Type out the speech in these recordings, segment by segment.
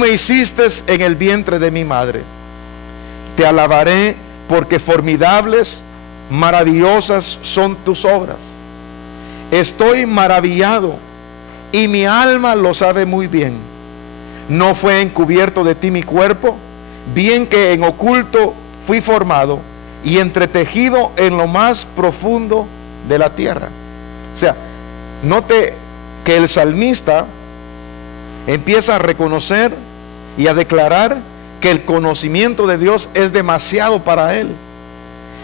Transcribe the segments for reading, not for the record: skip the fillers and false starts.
me hiciste en el vientre de mi madre. Te alabaré porque formidables, maravillosas son tus obras. Estoy maravillado y mi alma lo sabe muy bien. No fue encubierto de ti mi cuerpo, bien que en oculto fui formado y entretejido en lo más profundo de la tierra. O sea, note que el salmista empieza a reconocer y a declarar que el conocimiento de Dios es demasiado para él.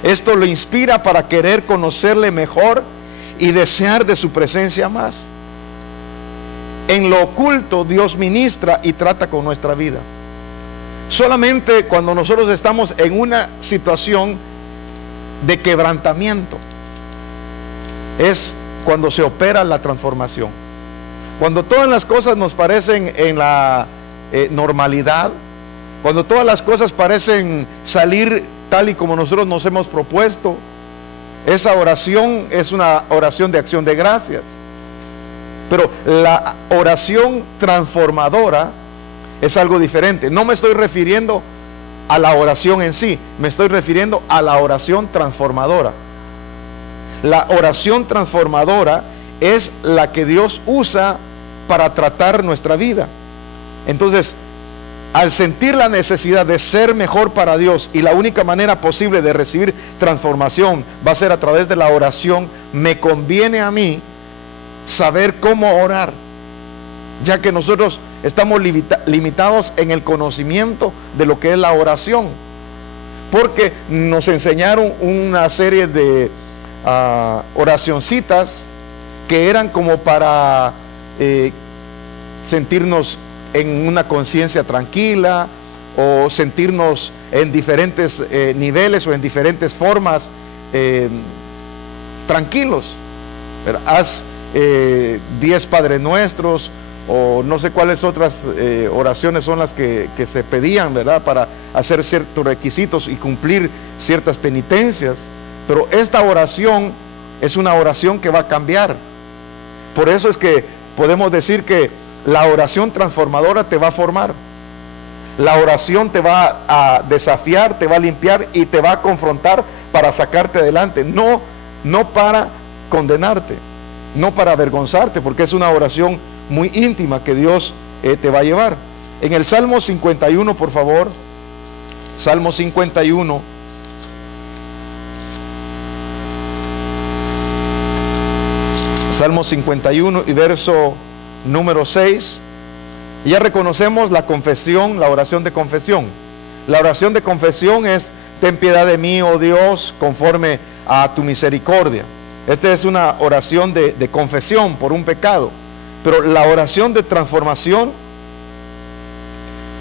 Esto lo inspira para querer conocerle mejor y desear de su presencia más. En lo oculto Dios ministra y trata con nuestra vida. Solamente cuando nosotros estamos en una situación de quebrantamiento es cuando se opera la transformación. Cuando todas las cosas nos parecen en la normalidad, cuando todas las cosas parecen salir tal y como nosotros nos hemos propuesto, esa oración es una oración de acción de gracias. Pero la oración transformadora es algo diferente. No me estoy refiriendo a la oración en sí, me estoy refiriendo a la oración transformadora. La oración transformadora es la que Dios usa para tratar nuestra vida. Entonces, al sentir la necesidad de ser mejor para Dios y la única manera posible de recibir transformación va a ser a través de la oración, me conviene a mí saber cómo orar, ya que nosotros estamos limitados en el conocimiento de lo que es la oración, porque nos enseñaron una serie de oracioncitas que eran como para sentirnos en una conciencia tranquila, o sentirnos en diferentes niveles o en diferentes formas tranquilos. Haz 10 Padre Nuestros, o no sé cuáles otras oraciones son las que se pedían, ¿verdad?, para hacer ciertos requisitos y cumplir ciertas penitencias. Pero esta oración es una oración que va a cambiar. Por eso es que podemos decir que la oración transformadora te va a formar. La oración te va a desafiar, te va a limpiar y te va a confrontar para sacarte adelante. No para condenarte, no para avergonzarte, porque es una oración muy íntima que Dios te va a llevar. En el Salmo 51, por favor, Salmo 51. Salmo 51 y verso número 6. Ya reconocemos la confesión, la oración de confesión. La oración de confesión es: ten piedad de mí, oh Dios, conforme a tu misericordia. Esta es una oración de confesión por un pecado. Pero la oración de transformación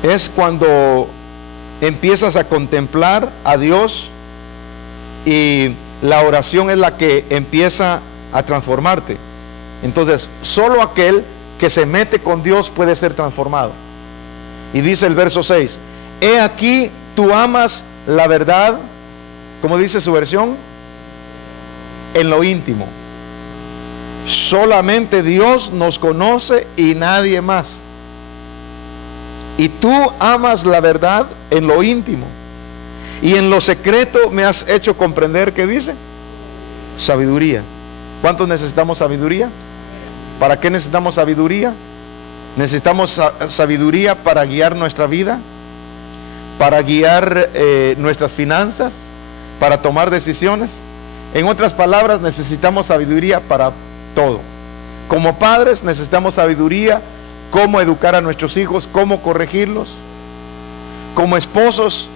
es cuando empiezas a contemplar a Dios, y la oración es la que empieza a transformarte. Entonces, solo aquel que se mete con Dios puede ser transformado. Y dice el verso 6: he aquí, tú amas la verdad, ¿cómo dice su versión? En lo íntimo. Solamente Dios nos conoce y nadie más. Y tú amas la verdad en lo íntimo, y en lo secreto me has hecho comprender, ¿qué dice? Sabiduría. ¿Cuántos necesitamos sabiduría? ¿Para qué necesitamos sabiduría? Necesitamos sabiduría para guiar nuestra vida, para guiar nuestras finanzas, para tomar decisiones. En otras palabras, necesitamos sabiduría para todo. Como padres necesitamos sabiduría, cómo educar a nuestros hijos, cómo corregirlos. Como esposos,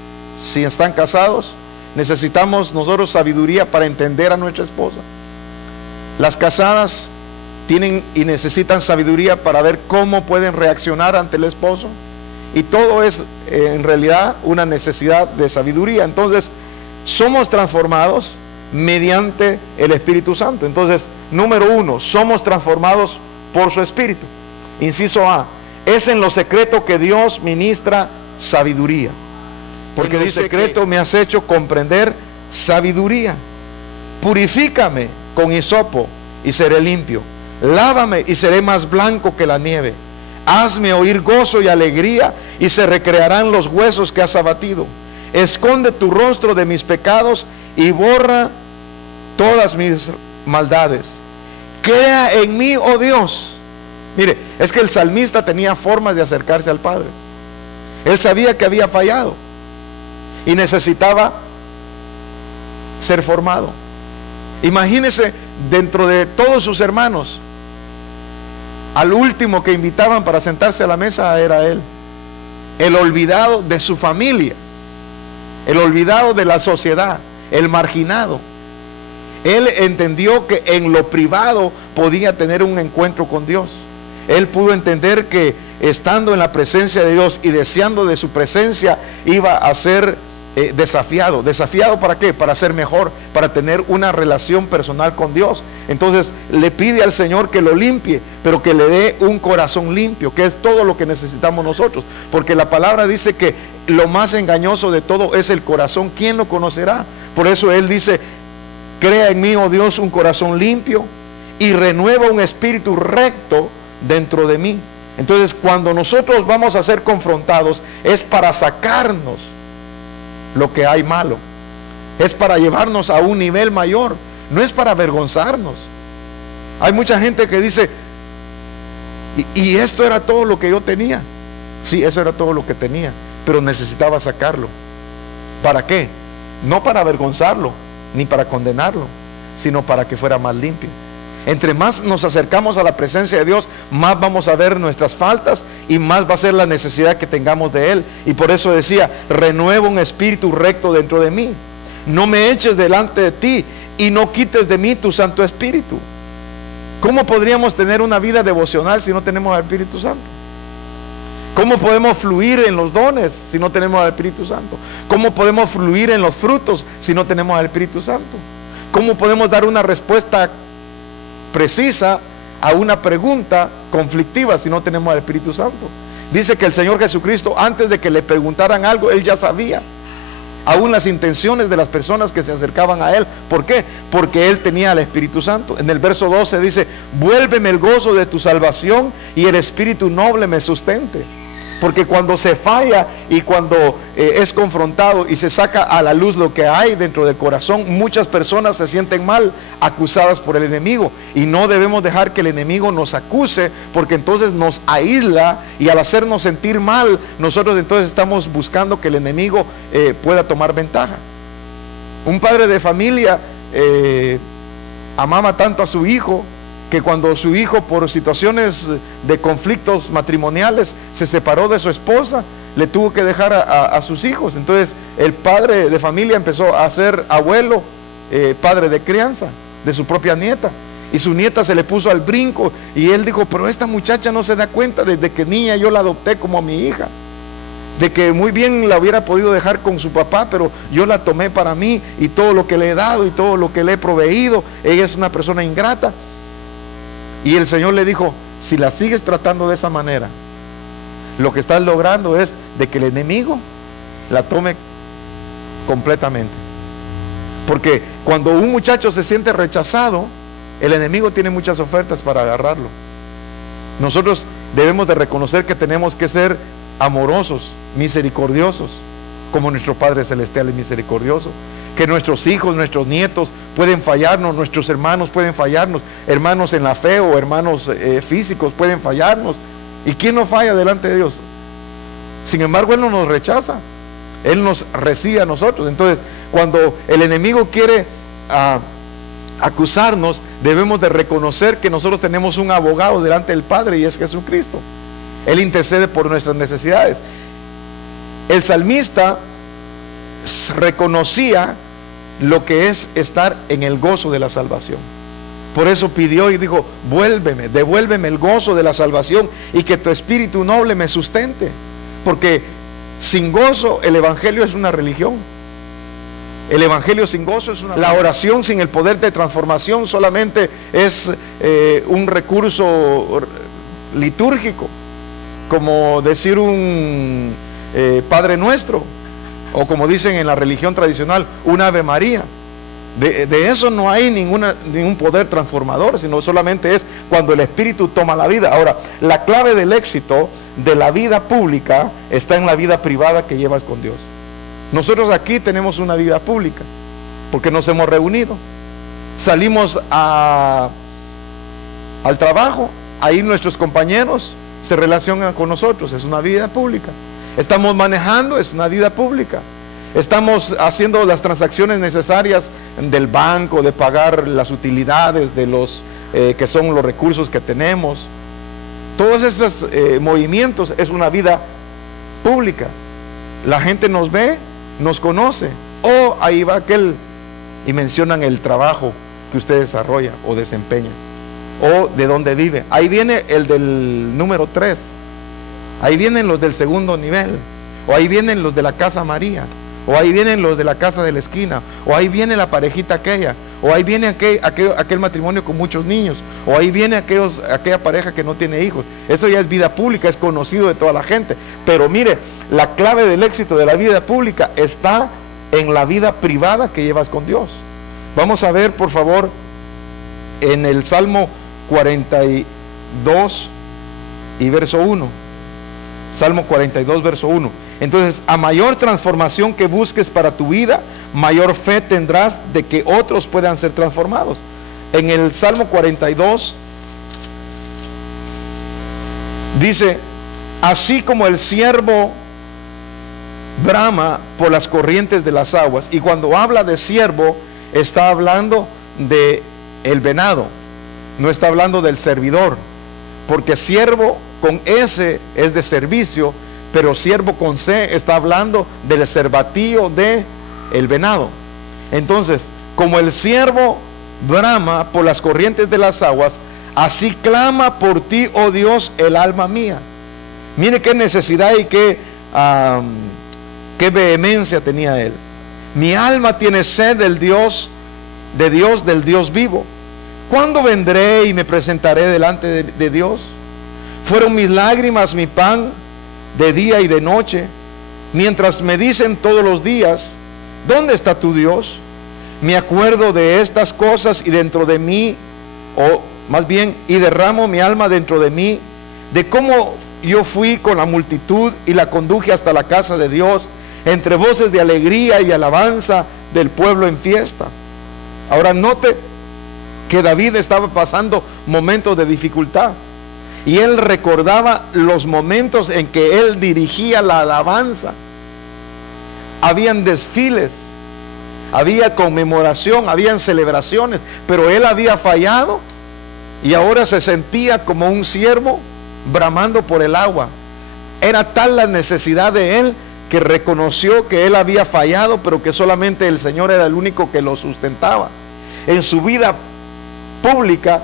si están casados, necesitamos nosotros sabiduría para entender a nuestra esposa. Las casadas tienen y necesitan sabiduría para ver cómo pueden reaccionar ante el esposo. Y todo es en realidad una necesidad de sabiduría. Entonces, somos transformados mediante el Espíritu Santo. Entonces, número 1, somos transformados por su Espíritu. Inciso A: es en lo secreto que Dios ministra sabiduría. Porque dice: secreto me has hecho comprender sabiduría. Purifícame con hisopo y seré limpio. Lávame y seré más blanco que la nieve. Hazme oír gozo y alegría, y se recrearán los huesos que has abatido. Esconde tu rostro de mis pecados y borra todas mis maldades. Crea en mí, oh Dios. Mire, es que el salmista tenía formas de acercarse al Padre. Él sabía que había fallado y necesitaba ser formado. Imagínese, dentro de todos sus hermanos, al último que invitaban para sentarse a la mesa era él, el olvidado de su familia, el olvidado de la sociedad, el marginado. Él entendió que en lo privado podía tener un encuentro con Dios. Él pudo entender que estando en la presencia de Dios y deseando de su presencia, iba a ser desafiado. ¿Desafiado para qué? Para ser mejor, para tener una relación personal con Dios. Entonces le pide al Señor que lo limpie, pero que le dé un corazón limpio, que es todo lo que necesitamos nosotros, porque la palabra dice que lo más engañoso de todo es el corazón. ¿Quién lo conocerá? Por eso Él dice: crea en mí, oh Dios, un corazón limpio y renueva un espíritu recto dentro de mí. Entonces, cuando nosotros vamos a ser confrontados, es para sacarnos lo que hay malo, es para llevarnos a un nivel mayor, no es para avergonzarnos. Hay mucha gente que dice: y esto era todo lo que yo tenía. Sí, eso era todo lo que tenía, pero necesitaba sacarlo. ¿Para qué? No para avergonzarlo ni para condenarlo, sino para que fuera más limpio. Entre más nos acercamos a la presencia de Dios, más vamos a ver nuestras faltas y más va a ser la necesidad que tengamos de Él. Y por eso decía: renueva un espíritu recto dentro de mí. No me eches delante de ti y no quites de mí tu Santo Espíritu. ¿Cómo podríamos tener una vida devocional si no tenemos al Espíritu Santo? ¿Cómo podemos fluir en los dones si no tenemos al Espíritu Santo? ¿Cómo podemos fluir en los frutos si no tenemos al Espíritu Santo? ¿Cómo podemos dar una respuesta precisa a una pregunta conflictiva si no tenemos al Espíritu Santo? Dice que el Señor Jesucristo, antes de que le preguntaran algo, Él ya sabía aún las intenciones de las personas que se acercaban a Él. ¿Por qué? Porque Él tenía al Espíritu Santo. En el verso 12 dice: vuélveme el gozo de tu salvación y el espíritu noble me sustente. Porque cuando se falla y cuando es confrontado y se saca a la luz lo que hay dentro del corazón, muchas personas se sienten mal, acusadas por el enemigo. Y no debemos dejar que el enemigo nos acuse, porque entonces nos aísla, y al hacernos sentir mal, nosotros entonces estamos buscando que el enemigo pueda tomar ventaja. Un padre de familia amaba tanto a su hijo, que cuando su hijo, por situaciones de conflictos matrimoniales, se separó de su esposa, le tuvo que dejar a sus hijos. Entonces el padre de familia empezó a ser abuelo, padre de crianza de su propia nieta, y su nieta se le puso al brinco, y él dijo: pero esta muchacha no se da cuenta, desde que niña yo la adopté como mi hija, de que muy bien la hubiera podido dejar con su papá, pero yo la tomé para mí, y todo lo que le he dado y todo lo que le he proveído, ella es una persona ingrata. Y el Señor le dijo: si la sigues tratando de esa manera, lo que estás logrando es de que el enemigo la tome completamente. Porque cuando un muchacho se siente rechazado, el enemigo tiene muchas ofertas para agarrarlo. Nosotros debemos de reconocer que tenemos que ser amorosos, misericordiosos, como nuestro Padre Celestial es misericordioso. Que nuestros hijos, nuestros nietos pueden fallarnos, nuestros hermanos pueden fallarnos, hermanos en la fe o hermanos físicos pueden fallarnos. ¿Y quién no falla delante de Dios? Sin embargo, Él no nos rechaza, Él nos recibe a nosotros. Entonces, cuando el enemigo quiere acusarnos, debemos de reconocer que nosotros tenemos un abogado delante del Padre, y es Jesucristo. Él intercede por nuestras necesidades. El salmista reconocía lo que es estar en el gozo de la salvación. Por eso pidió y dijo: vuélveme, devuélveme el gozo de la salvación, y que tu espíritu noble me sustente. Porque sin gozo el evangelio es una religión. El evangelio sin gozo es una religión. La oración sin el poder de transformación solamente es un recurso litúrgico, como decir un Padre Nuestro, o como dicen en la religión tradicional, un Ave María. De eso no hay ningún poder transformador, sino solamente es cuando el Espíritu toma la vida. Ahora, la clave del éxito de la vida pública está en la vida privada que llevas con Dios. Nosotros aquí tenemos una vida pública porque nos hemos reunido, salimos al trabajo, ahí nuestros compañeros se relacionan con nosotros, es una vida pública. Estamos manejando, es una vida pública. Estamos haciendo las transacciones necesarias del banco, de pagar las utilidades de los que son los recursos que tenemos. Todos esos movimientos es una vida pública. La gente nos ve, nos conoce. O ahí va aquel y mencionan el trabajo que usted desarrolla o desempeña, o de dónde vive. Ahí viene el del número 3, ahí vienen los del segundo nivel, o ahí vienen los de la Casa María, o ahí vienen los de la casa de la esquina, o ahí viene la parejita aquella, o ahí viene aquel matrimonio con muchos niños, o ahí viene aquella pareja que no tiene hijos. Eso ya es vida pública, es conocido de toda la gente. Pero mire, la clave del éxito de la vida pública está en la vida privada que llevas con Dios. Vamos a ver, por favor, en el Salmo 42 y verso 1. Salmo 42, verso 1. Entonces, a mayor transformación que busques para tu vida, mayor fe tendrás de que otros puedan ser transformados. En el Salmo 42 dice: así como el ciervo brama por las corrientes de las aguas. Y cuando habla de ciervo, está hablando de el venado, no está hablando del servidor, porque siervo con S es de servicio, pero siervo con C está hablando del cervatillo de el venado. Entonces, como el ciervo brama por las corrientes de las aguas, así clama por ti, oh Dios, el alma mía. Mire qué necesidad y qué vehemencia tenía él. Mi alma tiene sed del Dios vivo. ¿Cuándo vendré y me presentaré delante de Dios? Fueron mis lágrimas mi pan de día y de noche, mientras me dicen todos los días: ¿dónde está tu Dios? Me acuerdo de estas cosas y dentro de mí, o más bien, y derramo mi alma dentro de mí, de cómo yo fui con la multitud y la conduje hasta la casa de Dios, entre voces de alegría y alabanza del pueblo en fiesta. Ahora note que David estaba pasando momentos de dificultad, y él recordaba los momentos en que él dirigía la alabanza. Habían desfiles, había conmemoración, habían celebraciones, pero él había fallado y ahora se sentía como un ciervo bramando por el agua. Era tal la necesidad de él que reconoció que él había fallado, pero que solamente el Señor era el único que lo sustentaba. En su vida pública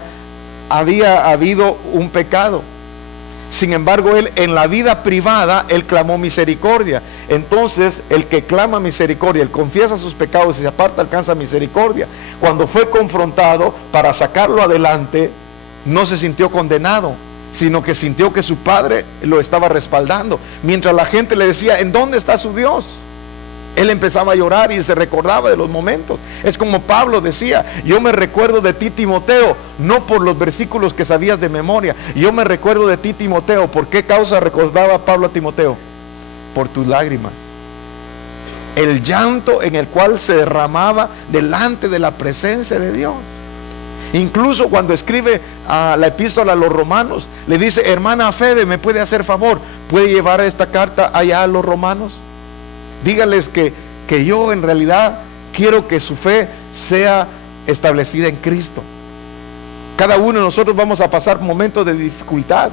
había habido un pecado. Sin embargo, él en la vida privada, él clamó misericordia. Entonces, el que clama misericordia, él confiesa sus pecados y se aparta, alcanza misericordia. Cuando fue confrontado para sacarlo adelante, no se sintió condenado, sino que sintió que su padre lo estaba respaldando. Mientras la gente le decía: ¿en dónde está su Dios?, él empezaba a llorar y se recordaba de los momentos. Es como Pablo decía: yo me recuerdo de ti, Timoteo, no por los versículos que sabías de memoria. Yo me recuerdo de ti, Timoteo. ¿Por qué causa recordaba Pablo a Timoteo? Por tus lágrimas, el llanto en el cual se derramaba delante de la presencia de Dios. Incluso cuando escribe la epístola a los romanos, le dice: hermana Febe, ¿me puede hacer favor? ¿Puede llevar esta carta allá a los romanos? Dígales que yo en realidad quiero que su fe sea establecida en Cristo. Cada uno de nosotros vamos a pasar momentos de dificultad,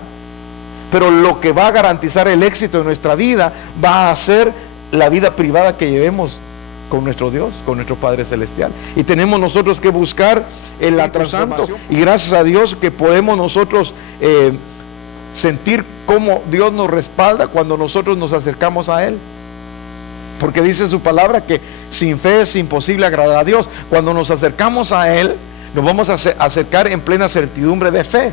pero lo que va a garantizar el éxito de nuestra vida va a ser la vida privada que llevemos con nuestro Dios, con nuestro Padre Celestial. Y tenemos nosotros que buscar en la transformación. Y gracias a Dios que podemos nosotros sentir cómo Dios nos respalda cuando nosotros nos acercamos a Él. Porque dice su palabra que sin fe es imposible agradar a Dios. Cuando nos acercamos a Él, nos vamos a acercar en plena certidumbre de fe.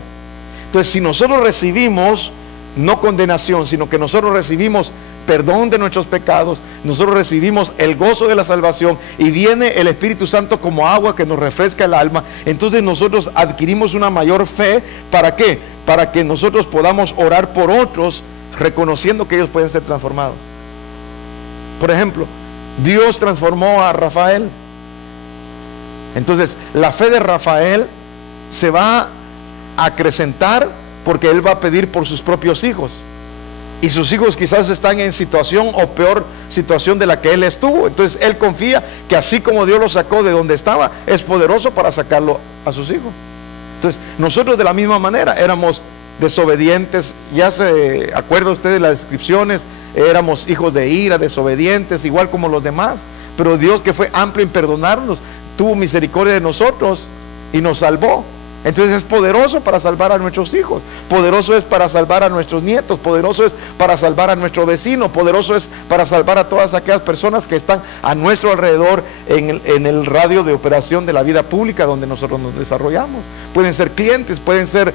Entonces, si nosotros recibimos no condenación, sino que nosotros recibimos perdón de nuestros pecados, nosotros recibimos el gozo de la salvación y viene el Espíritu Santo como agua que nos refresca el alma. Entonces nosotros adquirimos una mayor fe. ¿Para qué? Para que nosotros podamos orar por otros, reconociendo que ellos pueden ser transformados. Por ejemplo, Dios transformó a Rafael. Entonces la fe de Rafael se va a acrecentar porque él va a pedir por sus propios hijos, y sus hijos quizás están en situación o peor situación de la que él estuvo. Entonces él confía que así como Dios lo sacó de donde estaba, es poderoso para sacarlo a sus hijos. Entonces nosotros de la misma manera éramos desobedientes. Ya se acuerda usted de las descripciones, éramos hijos de ira, desobedientes, igual como los demás. Pero Dios, que fue amplio en perdonarnos, tuvo misericordia de nosotros y nos salvó. Entonces es poderoso para salvar a nuestros hijos, poderoso es para salvar a nuestros nietos, poderoso es para salvar a nuestro vecino, poderoso es para salvar a todas aquellas personas que están a nuestro alrededor en el radio de operación de la vida pública donde nosotros nos desarrollamos. Pueden ser clientes, pueden ser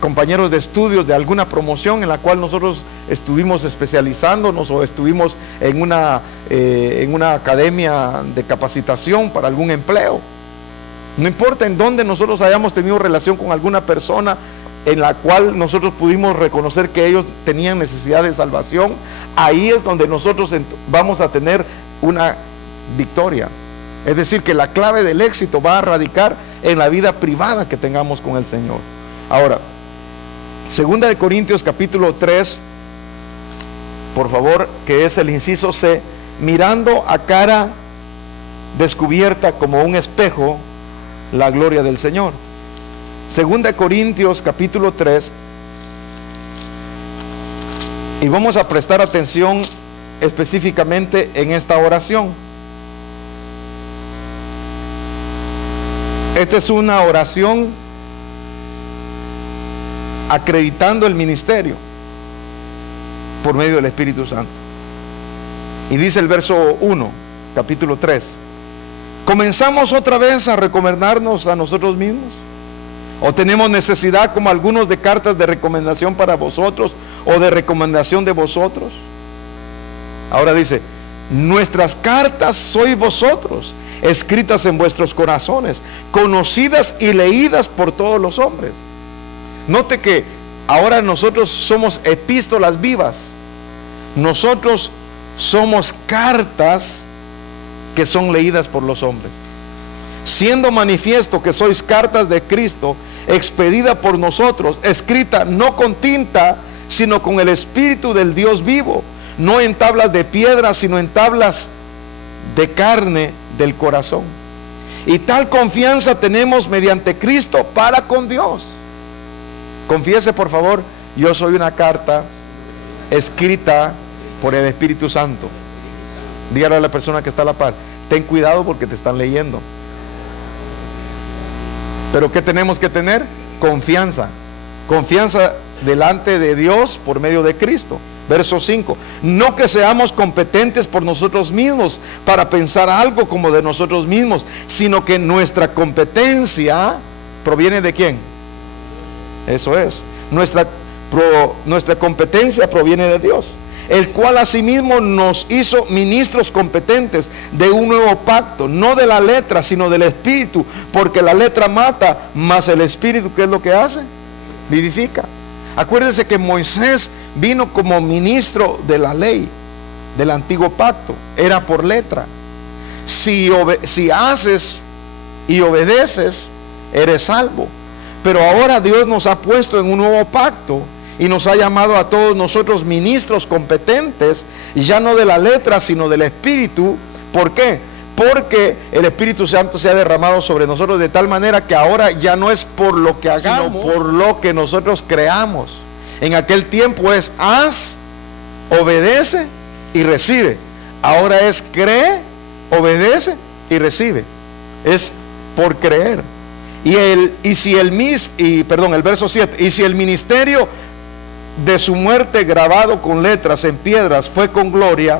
compañeros de estudios de alguna promoción en la cual nosotros estuvimos especializándonos, o estuvimos en una academia de capacitación para algún empleo. No importa en dónde nosotros hayamos tenido relación con alguna persona en la cual nosotros pudimos reconocer que ellos tenían necesidad de salvación, ahí es donde nosotros vamos a tener una victoria. Es decir, que la clave del éxito va a radicar en la vida privada que tengamos con el Señor. Ahora, 2 de Corintios capítulo 3, por favor, que es el inciso C: mirando a cara descubierta como un espejo la gloria del Señor. 2 de Corintios capítulo 3, y vamos a prestar atención específicamente en esta oración. Esta es una oración acreditando el ministerio por medio del Espíritu Santo. Y dice el verso 1, capítulo 3: ¿comenzamos otra vez a recomendarnos a nosotros mismos? ¿O tenemos necesidad, como algunos, de cartas de recomendación para vosotros, o de recomendación de vosotros? Ahora dice: nuestras cartas sois vosotros, escritas en vuestros corazones, conocidas y leídas por todos los hombres. Note que ahora nosotros somos epístolas vivas. Nosotros somos cartas que son leídas por los hombres, siendo manifiesto que sois cartas de Cristo, expedida por nosotros, escrita no con tinta, sino con el Espíritu del Dios vivo, no en tablas de piedra, sino en tablas de carne del corazón. Y tal confianza tenemos mediante Cristo para con Dios. Confiese, por favor: yo soy una carta escrita por el Espíritu Santo. Dígale a la persona que está a la par: ten cuidado porque te están leyendo. Pero ¿qué tenemos que tener? Confianza. Confianza delante de Dios por medio de Cristo. Verso 5: no que seamos competentes por nosotros mismos para pensar algo como de nosotros mismos, sino que nuestra competencia proviene ¿de quién? Eso es, nuestra competencia proviene de Dios, el cual asimismo nos hizo ministros competentes de un nuevo pacto, no de la letra, sino del Espíritu, porque la letra mata, mas el Espíritu, ¿qué es lo que hace? Vivifica. Acuérdense que Moisés vino como ministro de la ley del antiguo pacto, era por letra. Si haces y obedeces, eres salvo. Pero ahora Dios nos ha puesto en un nuevo pacto y nos ha llamado a todos nosotros ministros competentes, ya no de la letra, sino del Espíritu. ¿Por qué? Porque el Espíritu Santo se ha derramado sobre nosotros de tal manera que ahora ya no es por lo que hagamos, sino por lo que nosotros creamos. En aquel tiempo es haz, obedece y recibe. Ahora es cree, obedece y recibe. Es por creer. El verso 7: y si el ministerio de su muerte, grabado con letras en piedras, fue con gloria,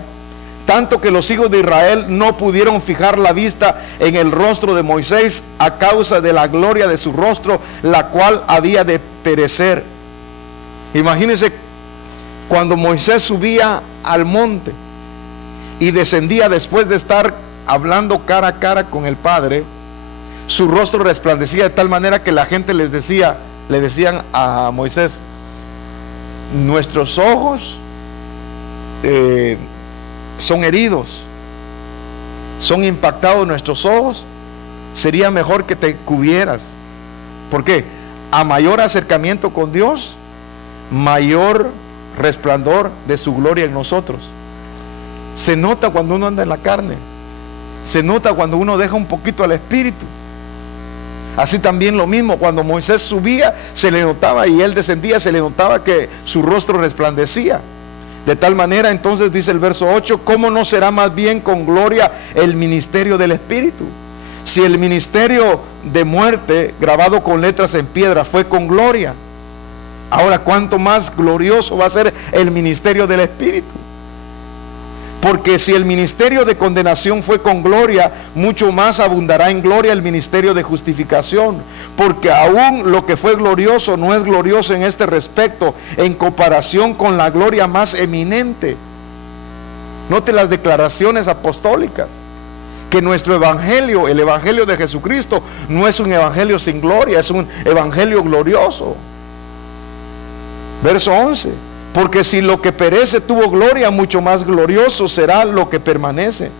tanto que los hijos de Israel no pudieron fijar la vista en el rostro de Moisés a causa de la gloria de su rostro, la cual había de perecer. Imagínense Cuando Moisés subía al monte y descendía después de estar hablando cara a cara con el Padre, su rostro resplandecía de tal manera que la gente le decían a Moisés: nuestros ojos son heridos, son impactados nuestros ojos, sería mejor que te cubrieras. ¿Por qué? A mayor acercamiento con Dios, mayor resplandor de su gloria en nosotros. Se nota cuando uno anda en la carne, se nota cuando uno deja un poquito al Espíritu. Así también lo mismo, cuando Moisés subía se le notaba, y él descendía se le notaba que su rostro resplandecía. De tal manera, entonces dice el verso 8, ¿cómo no será más bien con gloria el ministerio del Espíritu? Si el ministerio de muerte grabado con letras en piedra fue con gloria, ahora cuánto más glorioso va a ser el ministerio del Espíritu. Porque si el ministerio de condenación fue con gloria, mucho más abundará en gloria el ministerio de justificación. Porque aún lo que fue glorioso no es glorioso en este respecto, en comparación con la gloria más eminente. Note las declaraciones apostólicas, que nuestro evangelio, el evangelio de Jesucristo, no es un evangelio sin gloria, es un evangelio glorioso. Verso 11, porque si lo que perece tuvo gloria, mucho más glorioso será lo que permanece.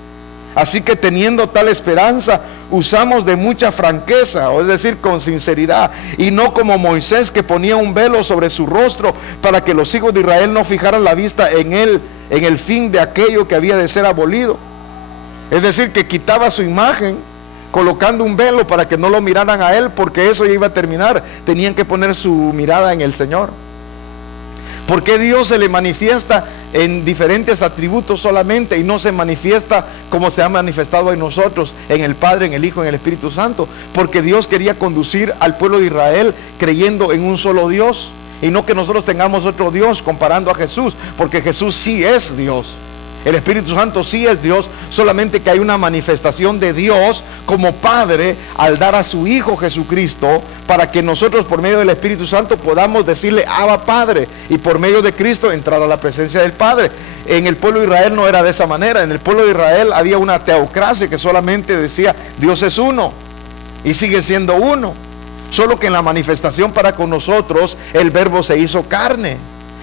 Así que teniendo tal esperanza, usamos de mucha franqueza, o es decir, con sinceridad, y no como Moisés, que ponía un velo sobre su rostro para que los hijos de Israel no fijaran la vista en él, en el fin de aquello que había de ser abolido. Es decir, que quitaba su imagen colocando un velo para que no lo miraran a él, porque eso ya iba a terminar. Tenían que poner su mirada en el Señor. ¿Por qué Dios se le manifiesta en diferentes atributos solamente y no se manifiesta como se ha manifestado en nosotros, en el Padre, en el Hijo, en el Espíritu Santo? Porque Dios quería conducir al pueblo de Israel creyendo en un solo Dios, y no que nosotros tengamos otro Dios comparando a Jesús, porque Jesús sí es Dios. El Espíritu Santo sí es Dios, solamente que hay una manifestación de Dios como Padre al dar a su Hijo Jesucristo, para que nosotros por medio del Espíritu Santo podamos decirle Abba Padre, y por medio de Cristo entrar a la presencia del Padre. En el pueblo de Israel no era de esa manera. En el pueblo de Israel había una teocracia que solamente decía Dios es uno y sigue siendo uno, solo que en la manifestación para con nosotros el Verbo se hizo carne.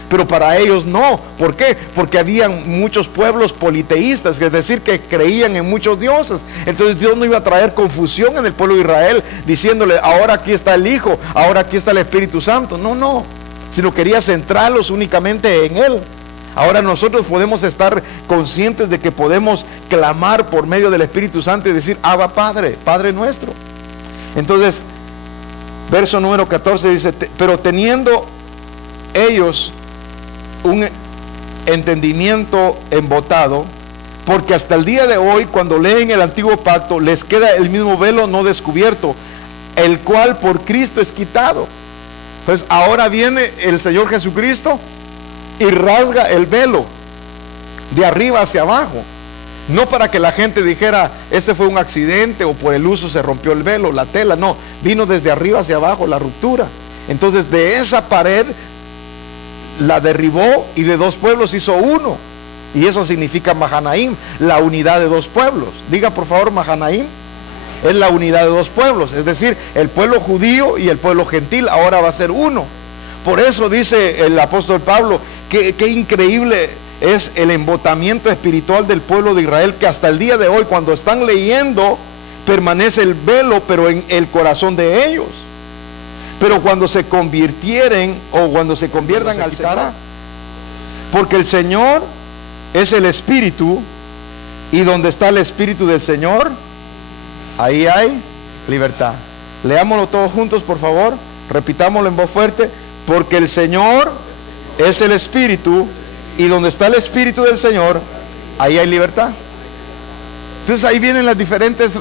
Pero para ellos no. ¿Por qué? Porque habían muchos pueblos politeístas, es decir, que creían en muchos dioses. Entonces Dios no iba a traer confusión en el pueblo de Israel diciéndole ahora aquí está el Hijo, ahora aquí está el Espíritu Santo. No, sino quería centrarlos únicamente en Él. Ahora nosotros podemos estar conscientes de que podemos clamar por medio del Espíritu Santo y decir Abba Padre, Padre nuestro. Entonces, verso número 14 dice, pero teniendo ellos un entendimiento embotado, porque hasta el día de hoy cuando leen el antiguo pacto les queda el mismo velo no descubierto, el cual por Cristo es quitado. Pues ahora viene el Señor Jesucristo y rasga el velo de arriba hacia abajo, no para que la gente dijera este fue un accidente o por el uso se rompió el velo, la tela. No, vino desde arriba hacia abajo la ruptura. Entonces de esa pared la derribó y de dos pueblos hizo uno, y eso significa Mahanaim, la unidad de dos pueblos. Diga por favor Mahanaim. Es la unidad de dos pueblos, es decir, el pueblo judío y el pueblo gentil ahora va a ser uno. Por eso dice el apóstol Pablo que increíble es el embotamiento espiritual del pueblo de Israel, que hasta el día de hoy cuando están leyendo permanece el velo pero en el corazón de ellos. Pero cuando se convirtieren o cuando se conviertan al Señor, porque el Señor es el Espíritu, y donde está el Espíritu del Señor, ahí hay libertad. Leámoslo todos juntos, por favor. Repitámoslo en voz fuerte. Porque el Señor es el Espíritu, y donde está el Espíritu del Señor, ahí hay libertad. Entonces ahí vienen las diferentes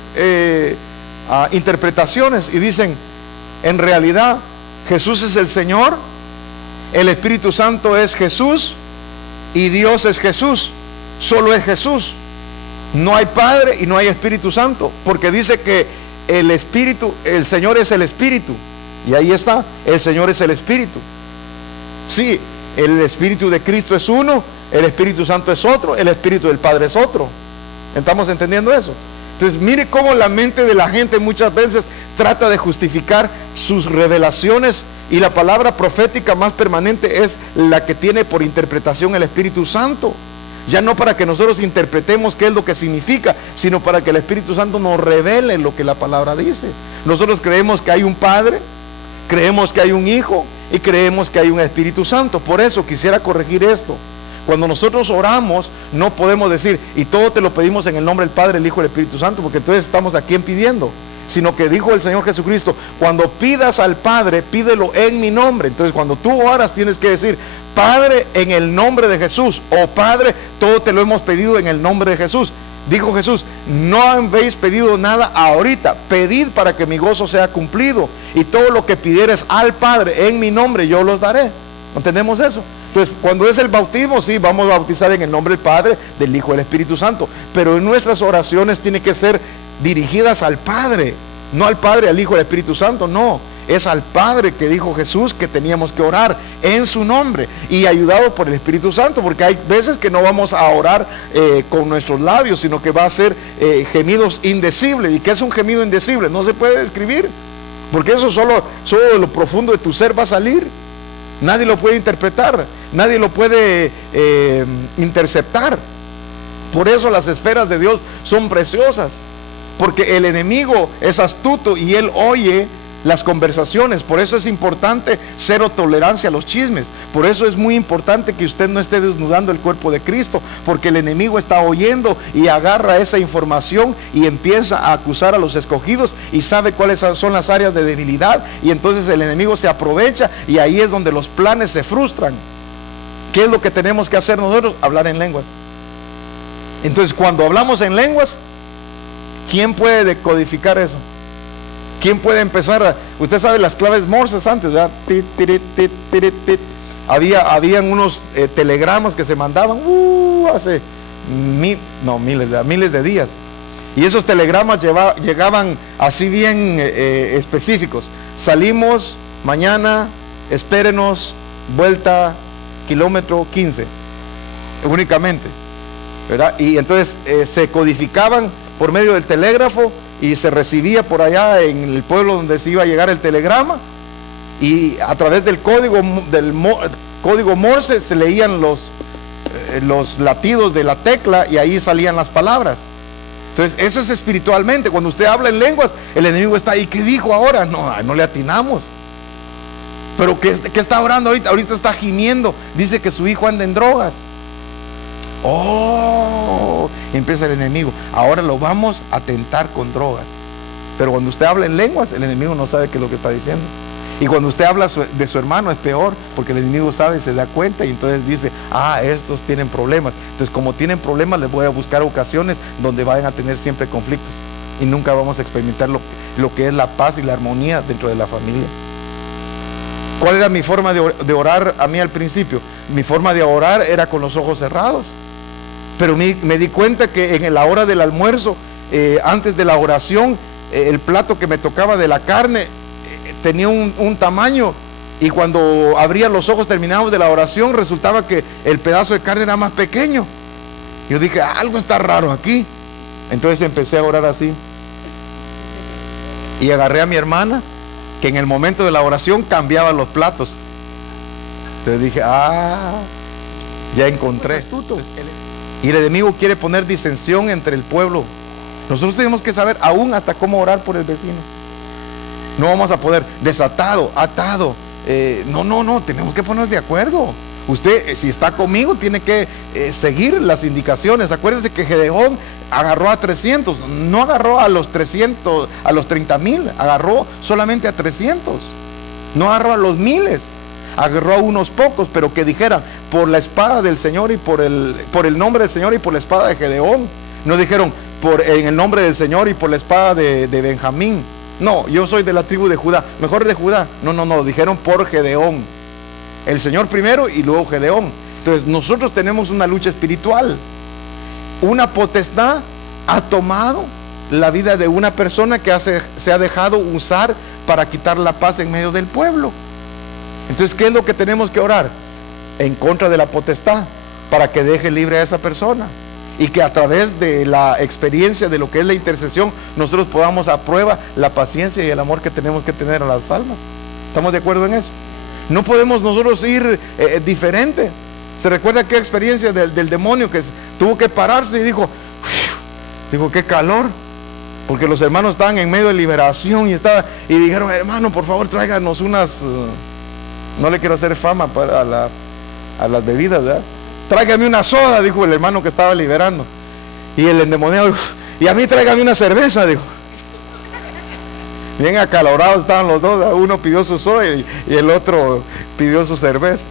interpretaciones, y dicen, en realidad Jesús es el Señor, el Espíritu Santo es Jesús, y Dios es Jesús. Solo es Jesús. No hay Padre y no hay Espíritu Santo, porque dice que el Espíritu, el Señor es el Espíritu, y ahí está, el Señor es el Espíritu. Sí, El Espíritu de Cristo es uno, el Espíritu Santo es otro, el Espíritu del Padre es otro. ¿Estamos entendiendo eso? Entonces mire cómo la mente de la gente muchas veces trata de justificar sus revelaciones, y la palabra profética más permanente es la que tiene por interpretación el Espíritu Santo. Ya no para que nosotros interpretemos qué es lo que significa, sino para que el Espíritu Santo nos revele lo que la palabra dice. Nosotros creemos que hay un Padre, creemos que hay un Hijo y creemos que hay un Espíritu Santo. Por eso quisiera corregir esto. Cuando nosotros oramos, no podemos decir, y todo te lo pedimos en el nombre del Padre, el Hijo y el Espíritu Santo, porque entonces estamos a quién pidiendo. Sino que dijo el Señor Jesucristo, cuando pidas al Padre, pídelo en mi nombre. Entonces cuando tú oras tienes que decir, Padre, en el nombre de Jesús, o Padre, todo te lo hemos pedido en el nombre de Jesús. Dijo Jesús, no habéis pedido nada ahorita, pedid para que mi gozo sea cumplido, y todo lo que pidieres al Padre en mi nombre, yo los daré. ¿Entendemos eso? Entonces, cuando es el bautismo, sí, vamos a bautizar en el nombre del Padre, del Hijo y del Espíritu Santo, pero en nuestras oraciones tiene que ser dirigidas al Padre, no al Padre, al Hijo y al Espíritu Santo, no, es al Padre que dijo Jesús que teníamos que orar en su nombre y ayudado por el Espíritu Santo, porque hay veces que no vamos a orar con nuestros labios, sino que va a ser gemidos indecibles. ¿Y qué es un gemido indecible? No se puede describir, porque eso solo de lo profundo de tu ser va a salir. Nadie lo puede interpretar, nadie lo puede interceptar. Por eso las esferas de Dios son preciosas, porque el enemigo es astuto y él oye las conversaciones. Por eso es importante cero tolerancia a los chismes. Por eso es muy importante que usted no esté desnudando el cuerpo de Cristo, porque el enemigo está oyendo y agarra esa información y empieza a acusar a los escogidos y sabe cuáles son las áreas de debilidad, y entonces el enemigo se aprovecha, y ahí es donde los planes se frustran. ¿Qué es lo que tenemos que hacer nosotros? Hablar en lenguas. Entonces cuando hablamos en lenguas, ¿quién puede decodificar eso? ¿Quién puede empezar usted sabe las claves morses antes, ¿verdad? Habían unos telegramas que se mandaban hace miles de días, y esos telegramas llegaban así bien específicos: salimos mañana, espérenos, vuelta kilómetro 15 únicamente, ¿verdad? Y entonces se codificaban por medio del telégrafo y se recibía por allá en el pueblo donde se iba a llegar el telegrama, y a través del código Morse se leían los latidos de la tecla, y ahí salían las palabras. Entonces eso es espiritualmente. Cuando usted habla en lenguas, el enemigo está ahí. ¿Qué dijo ahora? No le atinamos. Pero ¿qué está orando ahorita? Ahorita está gimiendo, dice que su hijo anda en drogas. Empieza el enemigo. Ahora lo vamos a tentar con drogas. Pero cuando usted habla en lenguas, el enemigo no sabe qué es lo que está diciendo. Y cuando usted habla de su hermano es peor, porque el enemigo sabe, se da cuenta, y entonces dice, estos tienen problemas. Entonces como tienen problemas, les voy a buscar ocasiones donde vayan a tener siempre conflictos, y nunca vamos a experimentar lo que es la paz y la armonía dentro de la familia. ¿Cuál era mi forma de orar a mí al principio? Mi forma de orar era con los ojos cerrados. Pero me di cuenta que en la hora del almuerzo, antes de la oración, el plato que me tocaba de la carne tenía un tamaño, y cuando abría los ojos terminados de la oración, resultaba que el pedazo de carne era más pequeño. Yo dije, algo está raro aquí. Entonces empecé a orar así, y agarré a mi hermana, que en el momento de la oración cambiaba los platos. Entonces dije, ya encontré. Y el enemigo quiere poner disensión entre el pueblo. Nosotros tenemos que saber aún hasta cómo orar por el vecino. No vamos a poder desatado, atado. No, tenemos que ponernos de acuerdo. Usted, si está conmigo, tiene que seguir las indicaciones. Acuérdense que Gedeón agarró a 300, no agarró a los 300, a los 30,000, agarró solamente a 300. No agarró a los miles, agarró a unos pocos, pero que dijeran por la espada del Señor y por el nombre del Señor y por la espada de Gedeón. No dijeron en el nombre del Señor y por la espada de Benjamín. No, yo soy de la tribu de Judá, mejor de Judá. No, dijeron por Gedeón. El Señor primero y luego Gedeón. Entonces nosotros tenemos una lucha espiritual. Una potestad ha tomado la vida de una persona que se ha dejado usar para quitar la paz en medio del pueblo. Entonces, ¿qué es lo que tenemos que orar? en contra de la potestad, para que deje libre a esa persona, y que a través de la experiencia de lo que es la intercesión, nosotros podamos a prueba la paciencia y el amor que tenemos que tener a las almas. ¿Estamos de acuerdo en eso? No podemos nosotros ir diferente. ¿Se recuerda aquella experiencia del demonio que tuvo que pararse y dijo, qué calor? Porque los hermanos estaban en medio de liberación y dijeron, hermano, por favor tráiganos unas, no le quiero hacer fama a las bebidas, ¿verdad? Tráigame una soda, dijo el hermano que estaba liberando. Y el endemoniado, y a mí tráigame una cerveza, dijo. Bien acalorados estaban los dos, uno pidió su soda y el otro pidió su cerveza.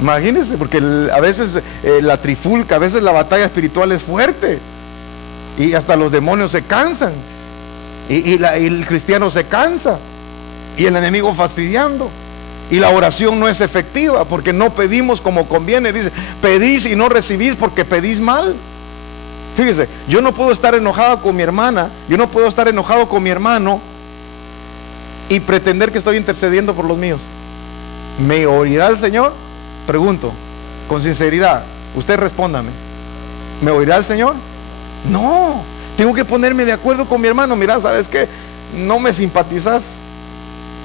Imagínense, porque a veces la trifulca, a veces la batalla espiritual es fuerte, y hasta los demonios se cansan, y el cristiano se cansa, y el enemigo fastidiando, y la oración no es efectiva, porque no pedimos como conviene. Dice, pedís y no recibís porque pedís mal. Fíjese, yo no puedo estar enojado con mi hermana, yo no puedo estar enojado con mi hermano y pretender que estoy intercediendo por los míos. ¿Me oirá el Señor? Pregunto, con sinceridad, usted respóndame. ¿Me oirá el Señor? No, tengo que ponerme de acuerdo con mi hermano. Mira, ¿sabes qué? No me simpatizas.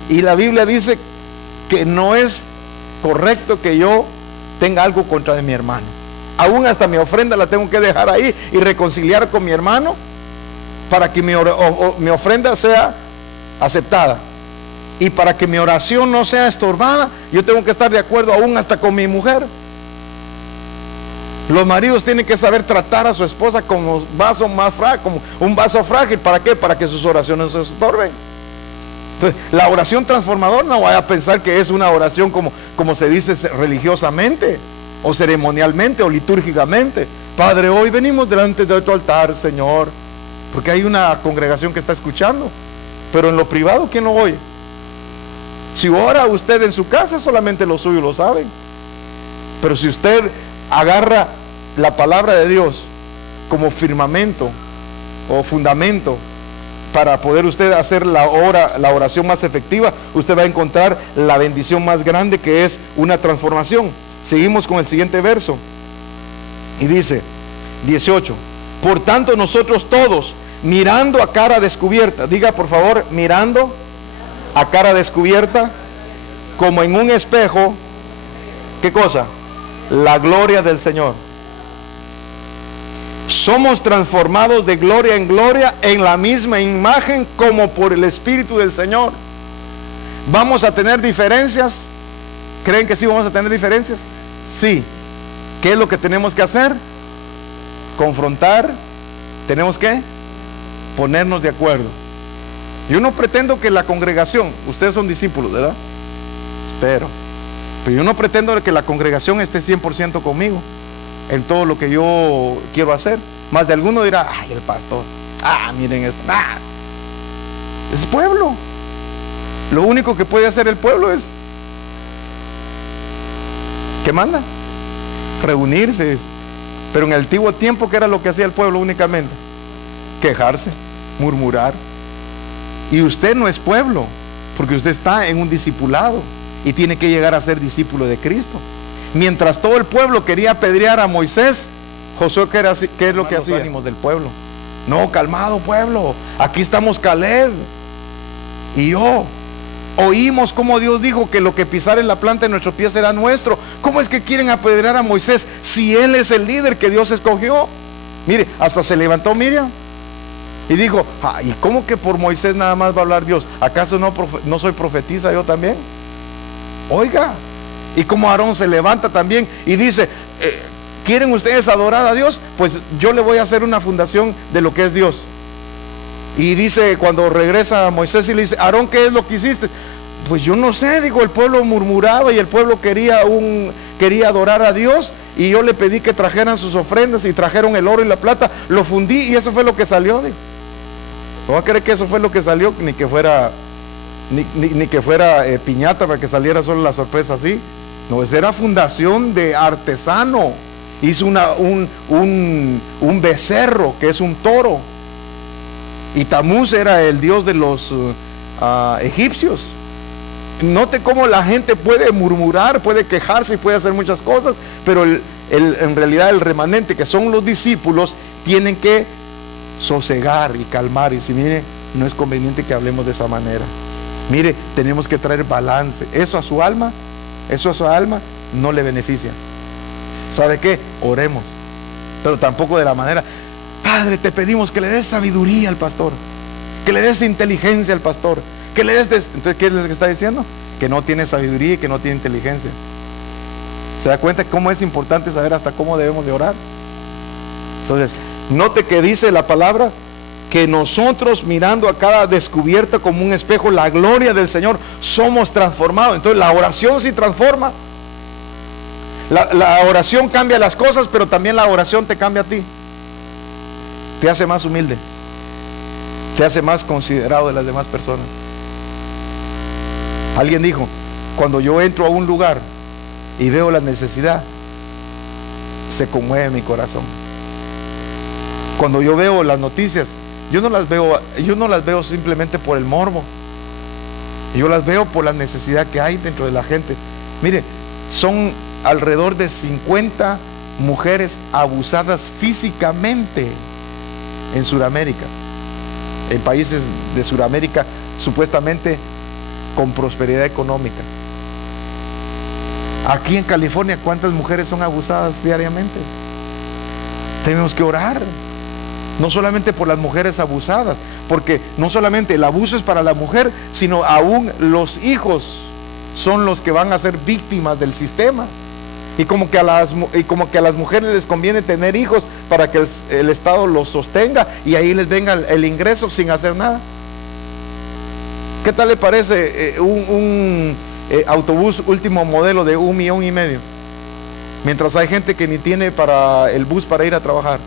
Y la Biblia dice que no es correcto que yo tenga algo contra de mi hermano. Aún hasta mi ofrenda la tengo que dejar ahí y reconciliar con mi hermano para que mi ofrenda sea aceptada. Y para que mi oración no sea estorbada, yo tengo que estar de acuerdo aún hasta con mi mujer. Los maridos tienen que saber tratar a su esposa como un vaso frágil. ¿Para qué? Para que sus oraciones no se estorben. Entonces, la oración transformadora, no vaya a pensar que es una oración como se dice religiosamente, o ceremonialmente, o litúrgicamente. Padre, hoy venimos delante de tu altar, Señor, porque hay una congregación que está escuchando, pero en lo privado, ¿quién lo oye? Si ora usted en su casa, solamente los suyos lo saben. Pero si usted agarra la palabra de Dios como firmamento o fundamento para poder usted hacer la oración más efectiva, usted va a encontrar la bendición más grande, que es una transformación. Seguimos con el siguiente verso y dice 18: por tanto nosotros todos, mirando a cara descubierta, diga por favor, mirando a cara descubierta, como en un espejo, ¿qué cosa? La gloria del Señor. Somos transformados de gloria en gloria en la misma imagen como por el Espíritu del Señor. ¿Vamos a tener diferencias? ¿Creen que sí vamos a tener diferencias? Sí. ¿Qué es lo que tenemos que hacer? Confrontar. Tenemos que ponernos de acuerdo. Yo no pretendo que la congregación, ustedes son discípulos, ¿verdad? Pero yo no pretendo que la congregación esté 100% conmigo en todo lo que yo quiero hacer. Más de alguno dirá, ay, el pastor, miren esto, es pueblo. Lo único que puede hacer el pueblo es, ¿qué manda? Reunirse. Pero en el antiguo tiempo, ¿qué era lo que hacía el pueblo únicamente? Quejarse, murmurar. Y usted no es pueblo, porque usted está en un discipulado y tiene que llegar a ser discípulo de Cristo. Mientras todo el pueblo quería apedrear a Moisés, Josué, ¿qué es lo que hacía? Los ánimos del pueblo. No, calmado pueblo, aquí estamos Caleb y yo. Oímos como Dios dijo que lo que pisara en la planta de nuestros pies será nuestro. ¿Cómo es que quieren apedrear a Moisés si él es el líder que Dios escogió? Mire, hasta se levantó Miriam y dijo, ¿y cómo que por Moisés nada más va a hablar Dios? ¿Acaso no soy profetisa yo también? Oiga, y como Aarón se levanta también y dice, ¿quieren ustedes adorar a Dios? Pues yo le voy a hacer una fundación de lo que es Dios. Y dice, cuando regresa Moisés y le dice, Aarón, ¿qué es lo que hiciste? Pues yo no sé, digo, el pueblo murmuraba y el pueblo quería adorar a Dios, y yo le pedí que trajeran sus ofrendas y trajeron el oro y la plata, lo fundí y eso fue lo que salió. Digo, no va a creer que eso fue lo que salió, ni que fuera piñata para que saliera solo la sorpresa así. No, esa era fundación de artesano. Hizo un becerro, que es un toro. Y Tamuz era el dios de los egipcios. note cómo la gente puede murmurar, puede quejarse y puede hacer muchas cosas, pero en realidad el remanente, que son los discípulos, tienen que sosegar y calmar y decir: mire, no es conveniente que hablemos de esa manera. Mire, tenemos que traer balance. Eso a su alma no le beneficia. ¿Sabe qué? Oremos, pero tampoco de la manera: Padre, te pedimos que le des sabiduría al pastor, que le des inteligencia al pastor, que le des... Entonces, ¿qué es lo que está diciendo? Que no tiene sabiduría y que no tiene inteligencia. ¿Se da cuenta cómo es importante saber hasta cómo debemos de orar? Entonces, note que dice la palabra que nosotros, mirando a cada descubierta como un espejo la gloria del Señor, somos transformados. Entonces la oración sí transforma. La oración cambia las cosas, pero también la oración te cambia a ti. Te hace más humilde, te hace más considerado de las demás personas. Alguien dijo: cuando yo entro a un lugar y veo la necesidad, se conmueve mi corazón. Cuando yo veo las noticias, yo no las veo simplemente por el morbo, yo las veo por la necesidad que hay dentro de la gente. Mire, son alrededor de 50 mujeres abusadas físicamente en Sudamérica, en países de Sudamérica supuestamente con prosperidad económica. Aquí en California, ¿cuántas mujeres son abusadas diariamente? Tenemos que orar, no solamente por las mujeres abusadas, porque no solamente el abuso es para la mujer, sino aún los hijos son los que van a ser víctimas del sistema. Y como que a las mujeres les conviene tener hijos para que el Estado los sostenga y ahí les venga el ingreso sin hacer nada. ¿Qué tal le parece un autobús último modelo de 1,5 millones? Mientras hay gente que ni tiene para el bus para ir a trabajar.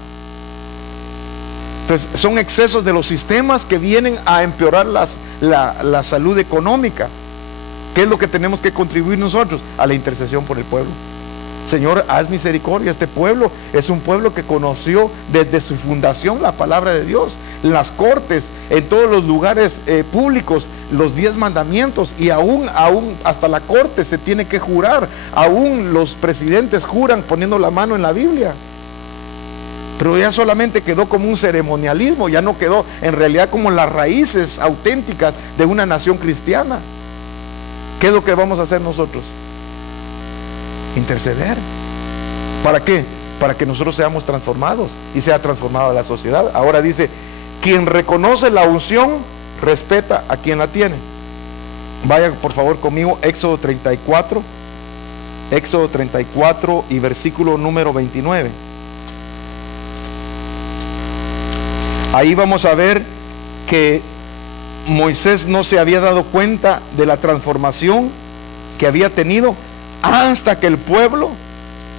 Entonces son excesos de los sistemas que vienen a empeorar la salud económica. ¿Qué es lo que tenemos que contribuir nosotros? A la intercesión por el pueblo. Señor, haz misericordia. Este pueblo es un pueblo que conoció desde su fundación la palabra de Dios, en las cortes, en todos los lugares públicos, los 10 mandamientos, y aún hasta la corte se tiene que jurar. Aún los presidentes juran poniendo la mano en la Biblia. Pero ya solamente quedó como un ceremonialismo, ya no quedó en realidad como las raíces auténticas de una nación cristiana. ¿Qué es lo que vamos a hacer nosotros? Interceder. ¿Para qué? Para que nosotros seamos transformados y sea transformada la sociedad. Ahora dice: quien reconoce la unción, respeta a quien la tiene. Vaya por favor conmigo, Éxodo 34. Éxodo 34 y versículo número 29. Ahí vamos a ver que Moisés no se había dado cuenta de la transformación que había tenido hasta que el pueblo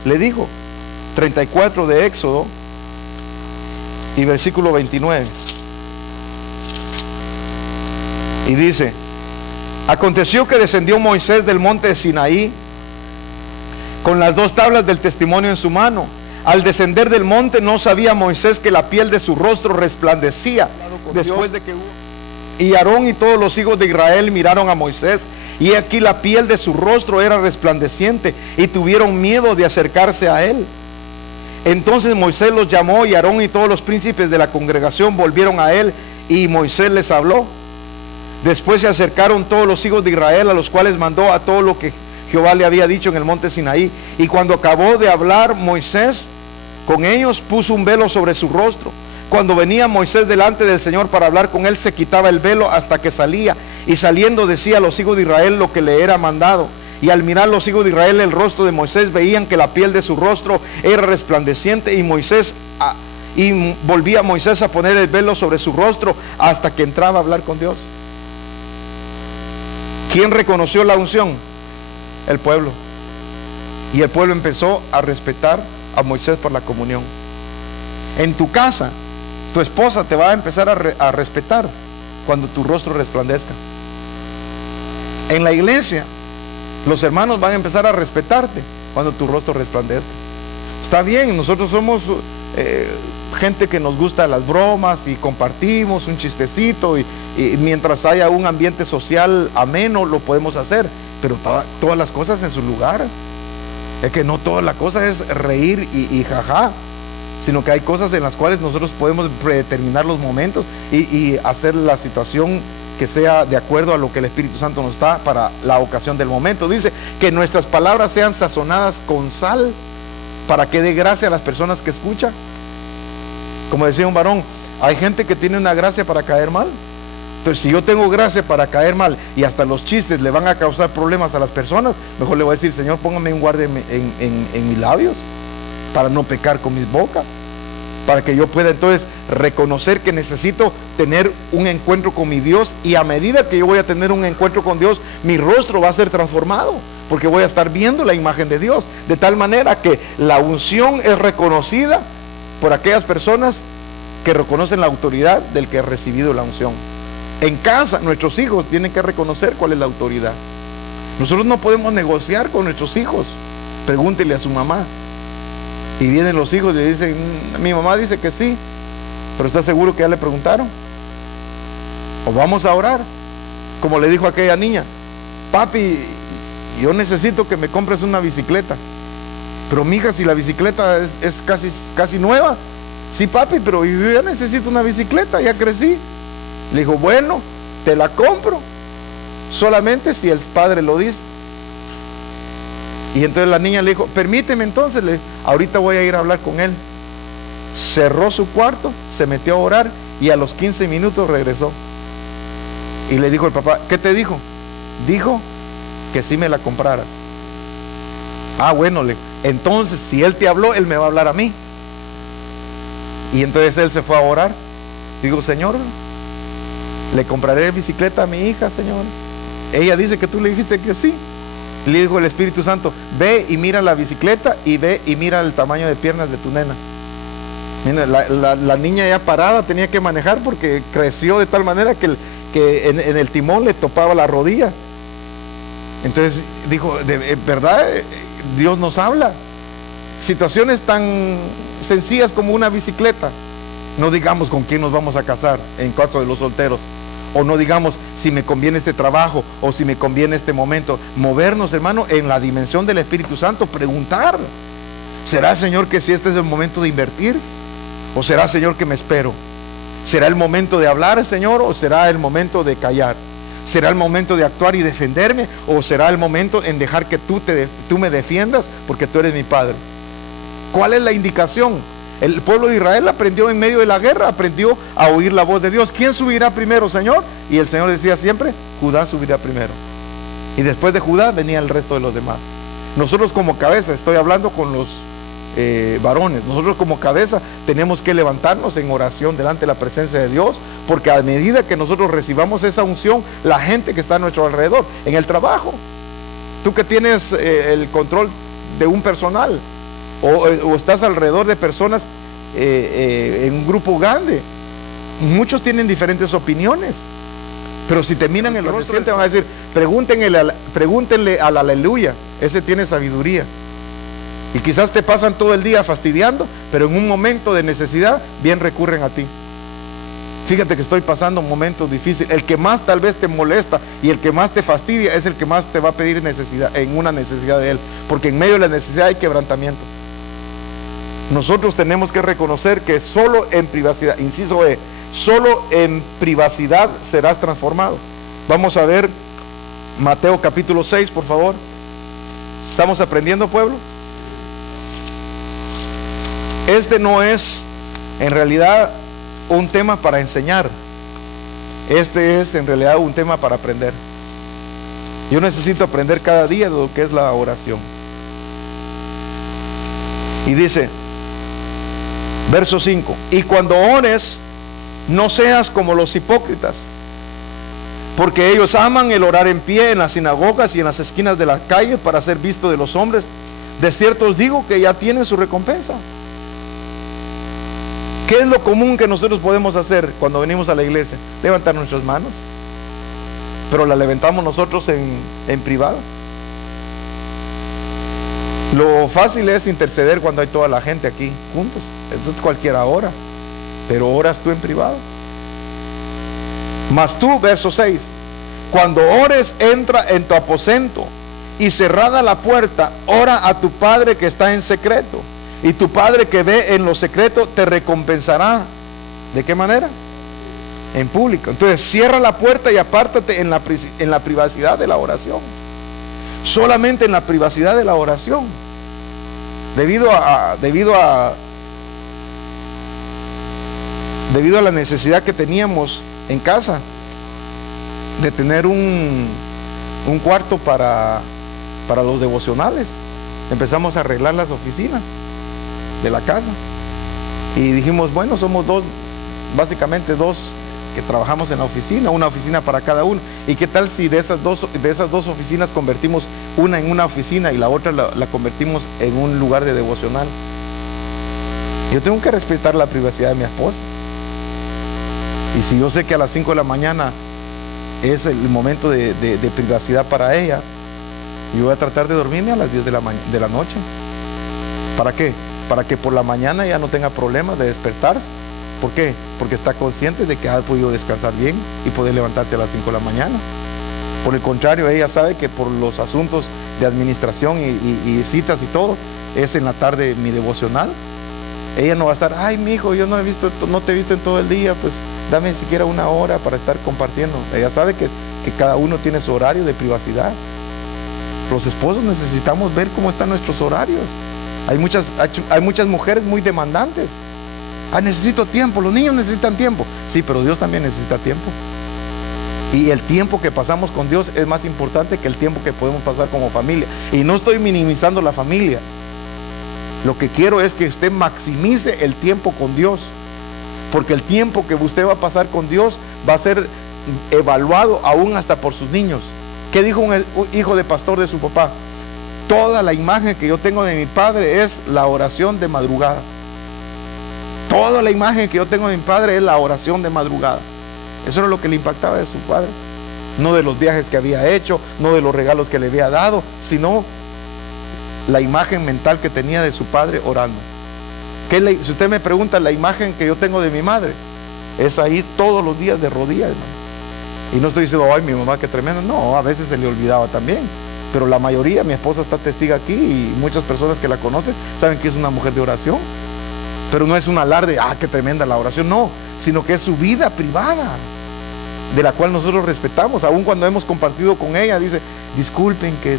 le dijo. 34 de Éxodo y versículo 29. Y dice: aconteció que descendió Moisés del monte de Sinaí con las 2 tablas del testimonio en su mano. Al descender del monte no sabía Moisés que la piel de su rostro resplandecía después de que y Aarón y todos los hijos de Israel miraron a Moisés, y aquí la piel de su rostro era resplandeciente, y tuvieron miedo de acercarse a él. Entonces Moisés los llamó, y Aarón y todos los príncipes de la congregación volvieron a él, y Moisés les habló. Después se acercaron todos los hijos de Israel, a los cuales mandó a todo lo que Jehová le había dicho en el monte Sinaí. Y cuando acabó de hablar Moisés con ellos, puso un velo sobre su rostro. Cuando venía Moisés delante del Señor para hablar con él, se quitaba el velo hasta que salía, y saliendo decía a los hijos de Israel lo que le era mandado. Y al mirar los hijos de Israel el rostro de Moisés, veían que la piel de su rostro era resplandeciente, y volvía Moisés a poner el velo sobre su rostro hasta que entraba a hablar con Dios. ¿Quién reconoció la unción? El pueblo. Y el pueblo empezó a respetar a Moisés por la comunión. En tu casa, tu esposa te va a empezar a respetar cuando tu rostro resplandezca. En la iglesia, los hermanos van a empezar a respetarte cuando tu rostro resplandezca. Está bien, nosotros somos gente que nos gusta las bromas y compartimos un chistecito y y mientras haya un ambiente social ameno, lo podemos hacer, pero todas las cosas en su lugar. Es que no toda la cosa es reír y jaja, sino que hay cosas en las cuales nosotros podemos predeterminar los momentos y hacer la situación que sea de acuerdo a lo que el Espíritu Santo nos da para la ocasión del momento. Dice que nuestras palabras sean sazonadas con sal para que dé gracia a las personas que escuchan. Como decía un varón, hay gente que tiene una gracia para caer mal. Entonces, si yo tengo gracia para caer mal y hasta los chistes le van a causar problemas a las personas, mejor le voy a decir: Señor, póngame un guardia en mis labios para no pecar con mis bocas, para que yo pueda entonces reconocer que necesito tener un encuentro con mi Dios, y a medida que yo voy a tener un encuentro con Dios, mi rostro va a ser transformado, porque voy a estar viendo la imagen de Dios, de tal manera que la unción es reconocida por aquellas personas que reconocen la autoridad del que ha recibido la unción. En casa, nuestros hijos tienen que reconocer cuál es la autoridad. Nosotros no podemos negociar con nuestros hijos. Pregúntele a su mamá. Y vienen los hijos y le dicen: mi mamá dice que sí, pero ¿está seguro que ya le preguntaron? O vamos a orar, como le dijo aquella niña: papi, yo necesito que me compres una bicicleta. Pero mija, si la bicicleta es casi nueva. Sí, papi, pero yo ya necesito una bicicleta, ya crecí. Le dijo: bueno, te la compro, solamente si el padre lo dice. Y entonces la niña le dijo: permíteme entonces, ahorita voy a ir a hablar con él. Cerró su cuarto, se metió a orar y a los 15 minutos regresó. Y le dijo el papá: ¿qué te dijo? Dijo que sí me la compraras. Ah, bueno, entonces si él te habló, él me va a hablar a mí. Y entonces él se fue a orar. Digo: Señor, le compraré bicicleta a mi hija, Señor. Ella dice que tú le dijiste que sí. Le dijo el Espíritu Santo: ve y mira la bicicleta, y ve y mira el tamaño de piernas de tu nena. Mira, la niña ya parada tenía que manejar porque creció de tal manera que en el timón le topaba la rodilla. Entonces dijo: de verdad, Dios nos habla. Situaciones tan sencillas como una bicicleta. No digamos con quién nos vamos a casar en caso de los solteros, o no digamos si me conviene este trabajo o si me conviene este momento. Movernos, hermano, en la dimensión del Espíritu Santo. Preguntar: ¿será, Señor, que si este es el momento de invertir? ¿O será, Señor, que me espero? ¿Será el momento de hablar, Señor, o será el momento de callar? ¿Será el momento de actuar y defenderme, o será el momento en dejar que tú me defiendas porque tú eres mi Padre? ¿Cuál es la indicación? El pueblo de Israel aprendió en medio de la guerra, aprendió a oír la voz de Dios. ¿Quién subirá primero, Señor? Y el Señor decía siempre: Judá subirá primero. Y después de Judá venía el resto de los demás. Nosotros como cabeza, estoy hablando con los varones, nosotros como cabeza tenemos que levantarnos en oración delante de la presencia de Dios, porque a medida que nosotros recibamos esa unción, la gente que está a nuestro alrededor, en el trabajo, tú que tienes el control de un personal, o estás alrededor de personas en un grupo grande, muchos tienen diferentes opiniones, pero si te miran en el rostro te van a decir: pregúntenle al aleluya, ese tiene sabiduría. Y quizás te pasan todo el día fastidiando, pero en un momento de necesidad bien recurren a ti. Fíjate que estoy pasando momentos difíciles. El que más tal vez te molesta y el que más te fastidia es el que más te va a pedir necesidad, en una necesidad de él, porque en medio de la necesidad hay quebrantamiento. Nosotros tenemos que reconocer que solo en privacidad, inciso E, solo en privacidad serás transformado. Vamos a ver Mateo capítulo 6, por favor. ¿Estamos aprendiendo, pueblo? Este no es en realidad un tema para enseñar. Este es en realidad un tema para aprender. Yo necesito aprender cada día lo que es la oración. Y dice, verso 5: y cuando ores, no seas como los hipócritas, porque ellos aman el orar en pie en las sinagogas y en las esquinas de las calles para ser visto de los hombres. De cierto os digo que ya tienen su recompensa. ¿Qué es lo común que nosotros podemos hacer cuando venimos a la iglesia? Levantar nuestras manos, pero la levantamos nosotros en privado. Lo fácil es interceder cuando hay toda la gente aquí juntos, eso es cualquier hora, pero oras tú en privado. Mas tú, verso 6, cuando ores, entra en tu aposento y cerrada la puerta, ora a tu Padre que está en secreto, y tu Padre que ve en lo secreto te recompensará. ¿De qué manera? En público. Entonces cierra la puerta y apártate en la privacidad de la oración. Solamente en la privacidad de la oración. Debido a la necesidad que teníamos en casa de tener un cuarto para los devocionales, empezamos a arreglar las oficinas de la casa y dijimos, bueno, somos básicamente dos que trabajamos en la oficina, una oficina para cada uno. ¿Y qué tal si de esas dos oficinas convertimos una en una oficina y la otra la convertimos en un lugar de devocional? Yo tengo que respetar la privacidad de mi esposa. Y si yo sé que a las 5 de la mañana es el momento de privacidad para ella, yo voy a tratar de dormirme a las 10 de la noche. ¿Para qué? Para que por la mañana ya no tenga problemas de despertarse. ¿Por qué? Porque está consciente de que ha podido descansar bien y poder levantarse a las 5 de la mañana. Por el contrario, ella sabe que por los asuntos de administración y citas y todo, es en la tarde mi devocional. Ella no va a estar, ay, mi hijo, yo no te he visto en todo el día, pues dame siquiera una hora para estar compartiendo. Ella sabe que cada uno tiene su horario de privacidad. Los esposos necesitamos ver cómo están nuestros horarios. Hay muchas mujeres muy demandantes. Necesito tiempo, los niños necesitan tiempo. Sí, pero Dios también necesita tiempo. Y el tiempo que pasamos con Dios es más importante que el tiempo que podemos pasar como familia. Y no estoy minimizando la familia. Lo que quiero es que usted maximice el tiempo con Dios, porque el tiempo que usted va a pasar con Dios va a ser evaluado aún hasta por sus niños. ¿Qué dijo un hijo de pastor de su papá? Toda la imagen que yo tengo de mi padre es la oración de madrugada. Toda la imagen que yo tengo de mi padre es la oración de madrugada. Eso era lo que le impactaba de su padre. No de los viajes que había hecho, no de los regalos que le había dado, sino la imagen mental que tenía de su padre orando. Si usted me pregunta, la imagen que yo tengo de mi madre es ahí todos los días de rodillas, hermano. Y no estoy diciendo, ay, mi mamá qué tremenda. No, a veces se le olvidaba también. Pero la mayoría, mi esposa está testiga aquí y muchas personas que la conocen saben que es una mujer de oración. Pero no es un alarde, qué tremenda la oración, no, sino que es su vida privada, de la cual nosotros respetamos. Aún cuando hemos compartido con ella, dice, disculpen que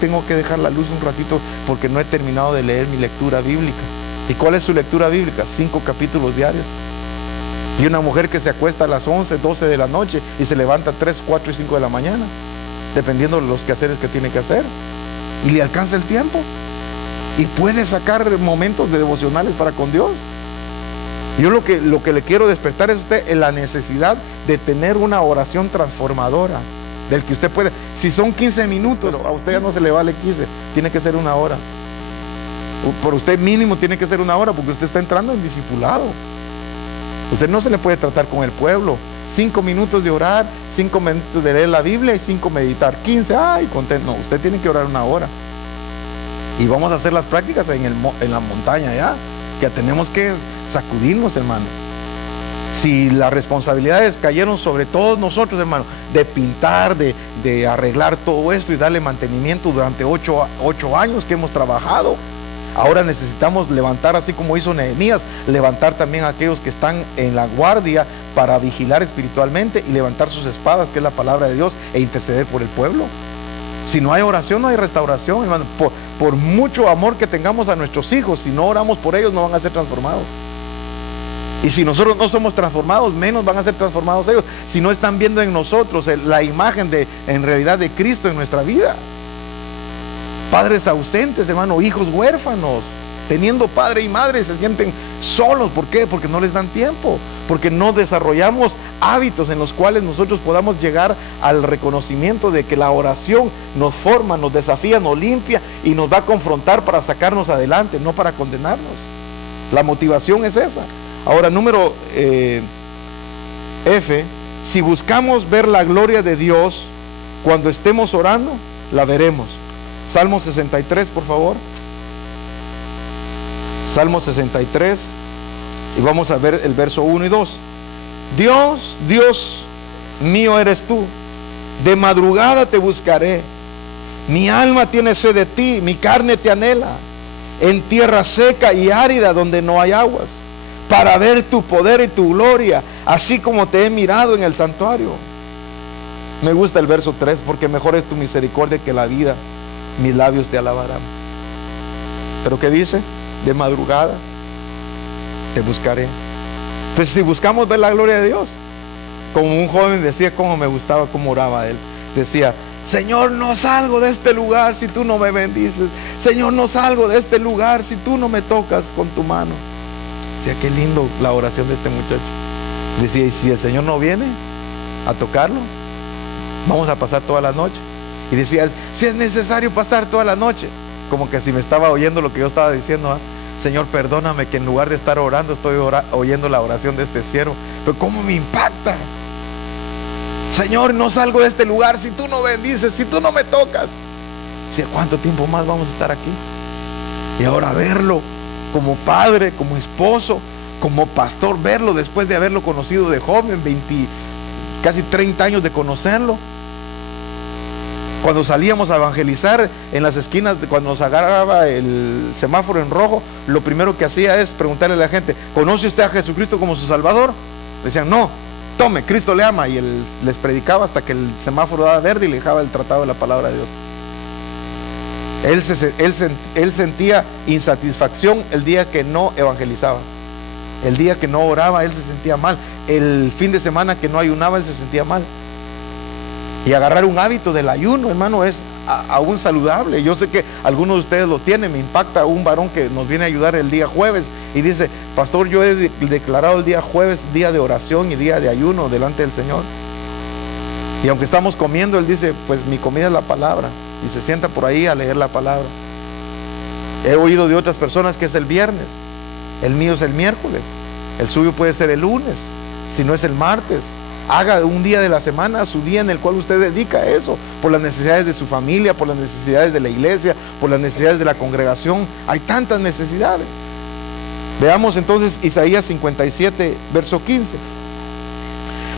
tengo que dejar la luz un ratito porque no he terminado de leer mi lectura bíblica. ¿Y cuál es su lectura bíblica? 5 capítulos diarios. Y una mujer que se acuesta a las 11, 12 de la noche y se levanta 3, 4 y 5 de la mañana, dependiendo de los quehaceres que tiene que hacer, y le alcanza el tiempo y puede sacar momentos de devocionales para con Dios. Yo lo que le quiero despertar es a usted en la necesidad de tener una oración transformadora, del que usted puede, si son 15 minutos, a usted ya no se le vale 15, tiene que ser una hora. Por usted mínimo tiene que ser una hora, porque usted está entrando en discipulado. Usted no se le puede tratar con el pueblo. 5 minutos de orar, 5 minutos de leer la Biblia y 5 meditar. 15, contento. No, usted tiene que orar una hora. Y vamos a hacer las prácticas en la montaña ya, que tenemos que sacudirnos, hermano. Si las responsabilidades cayeron sobre todos nosotros, hermano, de pintar, de arreglar todo esto y darle mantenimiento durante 8 años que hemos trabajado, ahora necesitamos levantar, así como hizo Nehemías, levantar también a aquellos que están en la guardia para vigilar espiritualmente y levantar sus espadas, que es la palabra de Dios, e interceder por el pueblo. Si no hay oración, no hay restauración, hermano. Por mucho amor que tengamos a nuestros hijos, si no oramos por ellos, no van a ser transformados. Y si nosotros no somos transformados, menos van a ser transformados ellos, si no están viendo en nosotros la imagen en realidad de Cristo en nuestra vida. Padres ausentes, hermano, hijos huérfanos, teniendo padre y madre, se sienten solos. ¿Por qué? Porque no les dan tiempo, porque no desarrollamos hábitos en los cuales nosotros podamos llegar al reconocimiento de que la oración nos forma, nos desafía, nos limpia y nos va a confrontar para sacarnos adelante, no para condenarnos. La motivación es esa. Ahora, número F, si buscamos ver la gloria de Dios cuando estemos orando, la veremos. Salmo 63, por favor. Salmo 63, y vamos a ver el verso 1 y 2. Dios mío eres tú. De madrugada te buscaré. Mi alma tiene sed de ti, mi carne te anhela, en tierra seca y árida donde no hay aguas, para ver tu poder y tu gloria, así como te he mirado en el santuario. Me gusta el verso 3, porque mejor es tu misericordia que la vida, mis labios te alabarán. Pero ¿qué dice? De madrugada te buscaré. Entonces, si buscamos ver la gloria de Dios, como un joven decía, cómo me gustaba, cómo oraba él, decía: Señor, no salgo de este lugar si tú no me bendices. Señor, no salgo de este lugar si tú no me tocas con tu mano. Decía, qué lindo la oración de este muchacho. Decía, y si el Señor no viene a tocarlo, vamos a pasar toda la noche. Y decía, si es necesario pasar toda la noche, como que si me estaba oyendo lo que yo estaba diciendo, ¿ah? Señor, perdóname que en lugar de estar orando estoy oyendo la oración de este siervo. Pero cómo me impacta. Señor, no salgo de este lugar si tú no bendices, si tú no me tocas. ¿Cuánto tiempo más vamos a estar aquí? Y ahora verlo como padre, como esposo, como pastor, verlo después de haberlo conocido de joven, casi 30 años de conocerlo. Cuando salíamos a evangelizar en las esquinas, cuando nos agarraba el semáforo en rojo, lo primero que hacía es preguntarle a la gente: ¿conoce usted a Jesucristo como su Salvador? Decían, no. Tome, Cristo le ama. Y él les predicaba hasta que el semáforo daba verde y le dejaba el tratado de la palabra de Dios. Él sentía insatisfacción el día que no evangelizaba, el día que no oraba, él se sentía mal. El fin de semana que no ayunaba, él se sentía mal. Y agarrar un hábito del ayuno, hermano, es aún saludable. Yo sé que algunos de ustedes lo tienen. Me impacta un varón que nos viene a ayudar el día jueves y dice: pastor, yo he declarado el día jueves día de oración y día de ayuno delante del Señor. Y aunque estamos comiendo, él dice: pues mi comida es la palabra. Y se sienta por ahí a leer la palabra. He oído de otras personas que es el viernes, el mío es el miércoles, el suyo puede ser el lunes, si no es el martes. Haga un día de la semana su día en el cual usted dedica a eso, por las necesidades de su familia, por las necesidades de la iglesia, por las necesidades de la congregación. Hay tantas necesidades. Veamos entonces Isaías 57, verso 15.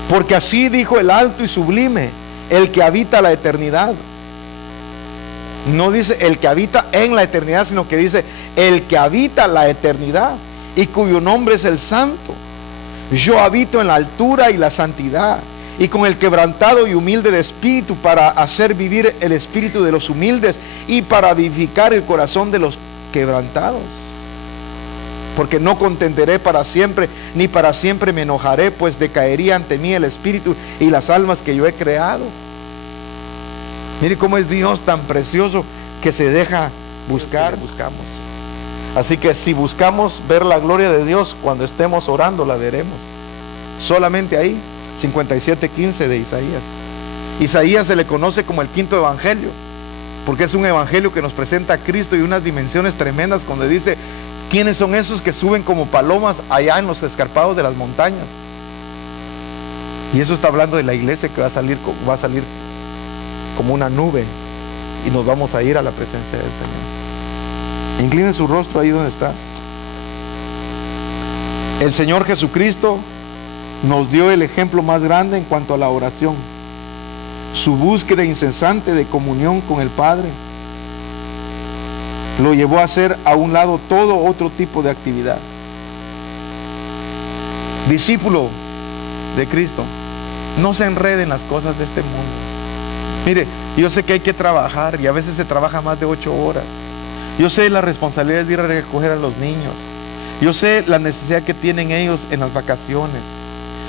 Porque así dijo el alto y sublime, el que habita la eternidad. No dice el que habita en la eternidad, sino que dice el que habita la eternidad y cuyo nombre es el Santo. Yo habito en la altura y la santidad, y con el quebrantado y humilde de espíritu, para hacer vivir el espíritu de los humildes y para vivificar el corazón de los quebrantados. Porque no contenderé para siempre, ni para siempre me enojaré, pues decaería ante mí el espíritu y las almas que yo he creado. Mire cómo es Dios tan precioso, que se deja buscar. Buscamos. Así que si buscamos ver la gloria de Dios cuando estemos orando, la veremos. Solamente ahí, 57:15 de Isaías. Isaías se le conoce como el quinto evangelio, porque es un evangelio que nos presenta a Cristo y unas dimensiones tremendas, cuando dice: ¿quiénes son esos que suben como palomas allá en los escarpados de las montañas? Y eso está hablando de la iglesia, que va a salir como una nube, y nos vamos a ir a la presencia del Señor. Inclinen su rostro ahí donde está. El Señor Jesucristo nos dio el ejemplo más grande en cuanto a la oración. Su búsqueda incesante de comunión con el Padre lo llevó a hacer a un lado todo otro tipo de actividad. Discípulo de Cristo, no se enreden en las cosas de este mundo. Mire, yo sé que hay que trabajar, y a veces se trabaja más de 8 horas. Yo sé la responsabilidad de ir a recoger a los niños. Yo sé la necesidad que tienen ellos en las vacaciones.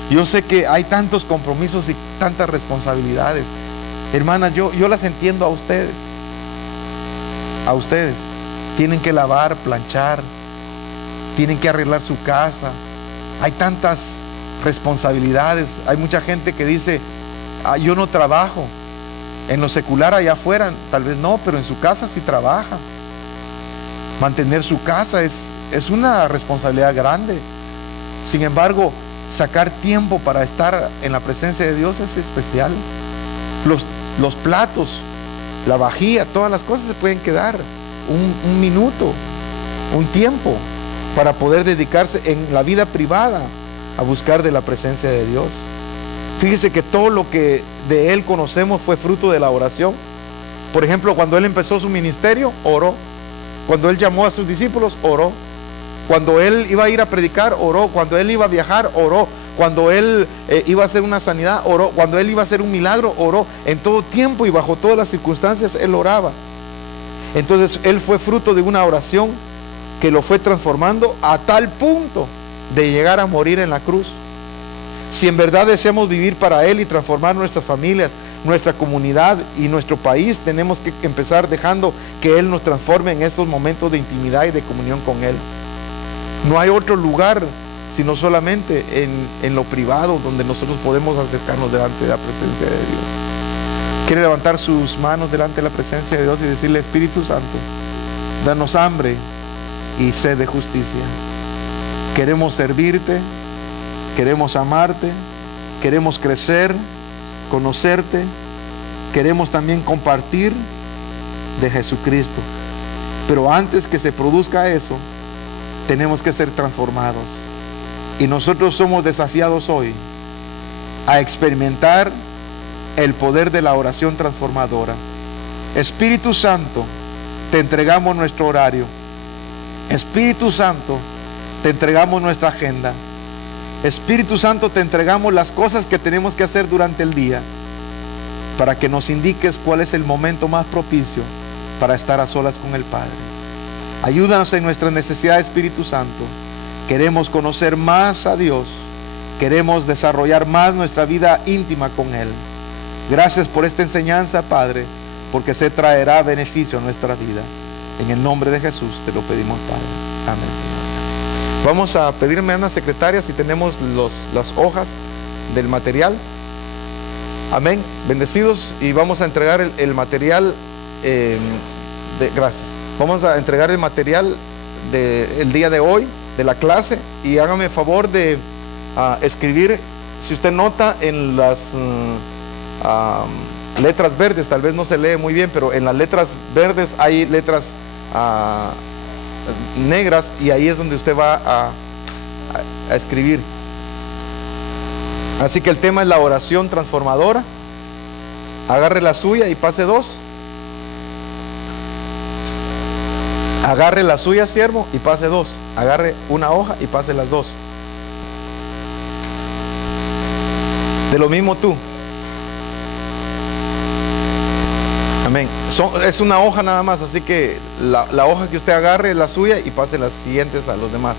Yo sé que hay tantos compromisos y tantas responsabilidades. Hermanas, yo las entiendo a ustedes. A ustedes. Tienen que lavar, planchar, tienen que arreglar su casa. Hay tantas responsabilidades. Hay mucha gente que dice: yo no trabajo. En lo secular allá afuera tal vez no, pero en su casa sí trabaja. Mantener su casa es una responsabilidad grande. Sin embargo, sacar tiempo para estar en la presencia de Dios es especial. Los platos, la vajilla, todas las cosas se pueden quedar un minuto, un tiempo, para poder dedicarse en la vida privada a buscar de la presencia de Dios. Fíjese que todo lo que de Él conocemos fue fruto de la oración. Por ejemplo, cuando Él empezó su ministerio, oró. Cuando Él llamó a sus discípulos, oró. Cuando Él iba a ir a predicar, oró. Cuando Él iba a viajar, oró. Cuando Él iba a hacer una sanidad, oró. Cuando Él iba a hacer un milagro, oró. En todo tiempo y bajo todas las circunstancias, Él oraba. Entonces Él fue fruto de una oración que lo fue transformando a tal punto de llegar a morir en la cruz. Si en verdad deseamos vivir para Él y transformar nuestras familias, nuestra comunidad y nuestro país, tenemos que empezar dejando que Él nos transforme en estos momentos de intimidad y de comunión con Él. No hay otro lugar sino solamente en lo privado donde nosotros podemos acercarnos delante de la presencia de Dios. ¿Quiere levantar sus manos delante de la presencia de Dios y decirle: Espíritu Santo, danos hambre y sed de justicia? Queremos servirte, queremos amarte, queremos crecer, conocerte, queremos también compartir de Jesucristo. Pero antes que se produzca eso, tenemos que ser transformados. Y nosotros somos desafiados hoy a experimentar el poder de la oración transformadora. Espíritu Santo, te entregamos nuestro horario. Espíritu Santo, te entregamos nuestra agenda. Espíritu Santo, te entregamos las cosas que tenemos que hacer durante el día, para que nos indiques cuál es el momento más propicio para estar a solas con el Padre. Ayúdanos en nuestra necesidad, Espíritu Santo. Queremos conocer más a Dios. Queremos desarrollar más nuestra vida íntima con Él. Gracias por esta enseñanza, Padre, porque se traerá beneficio a nuestra vida. En el nombre de Jesús te lo pedimos, Padre. Amén, Señor. Vamos a pedirme a una secretaria si tenemos las hojas del material. Amén. Bendecidos, y vamos a entregar el material. Gracias. Vamos a entregar el material del día de hoy, de la clase, y hágame favor de escribir, si usted nota, en las letras verdes, tal vez no se lee muy bien, pero en las letras verdes hay letras negras, y ahí es donde usted va a escribir. Así que el tema es la oración transformadora. Agarre la suya y pase dos. Agarre la suya, siervo, y pase dos. Agarre una hoja y pase las dos. De lo mismo tú. Amén. Es una hoja nada más, así que la hoja que usted agarre es la suya y pase las siguientes a los demás.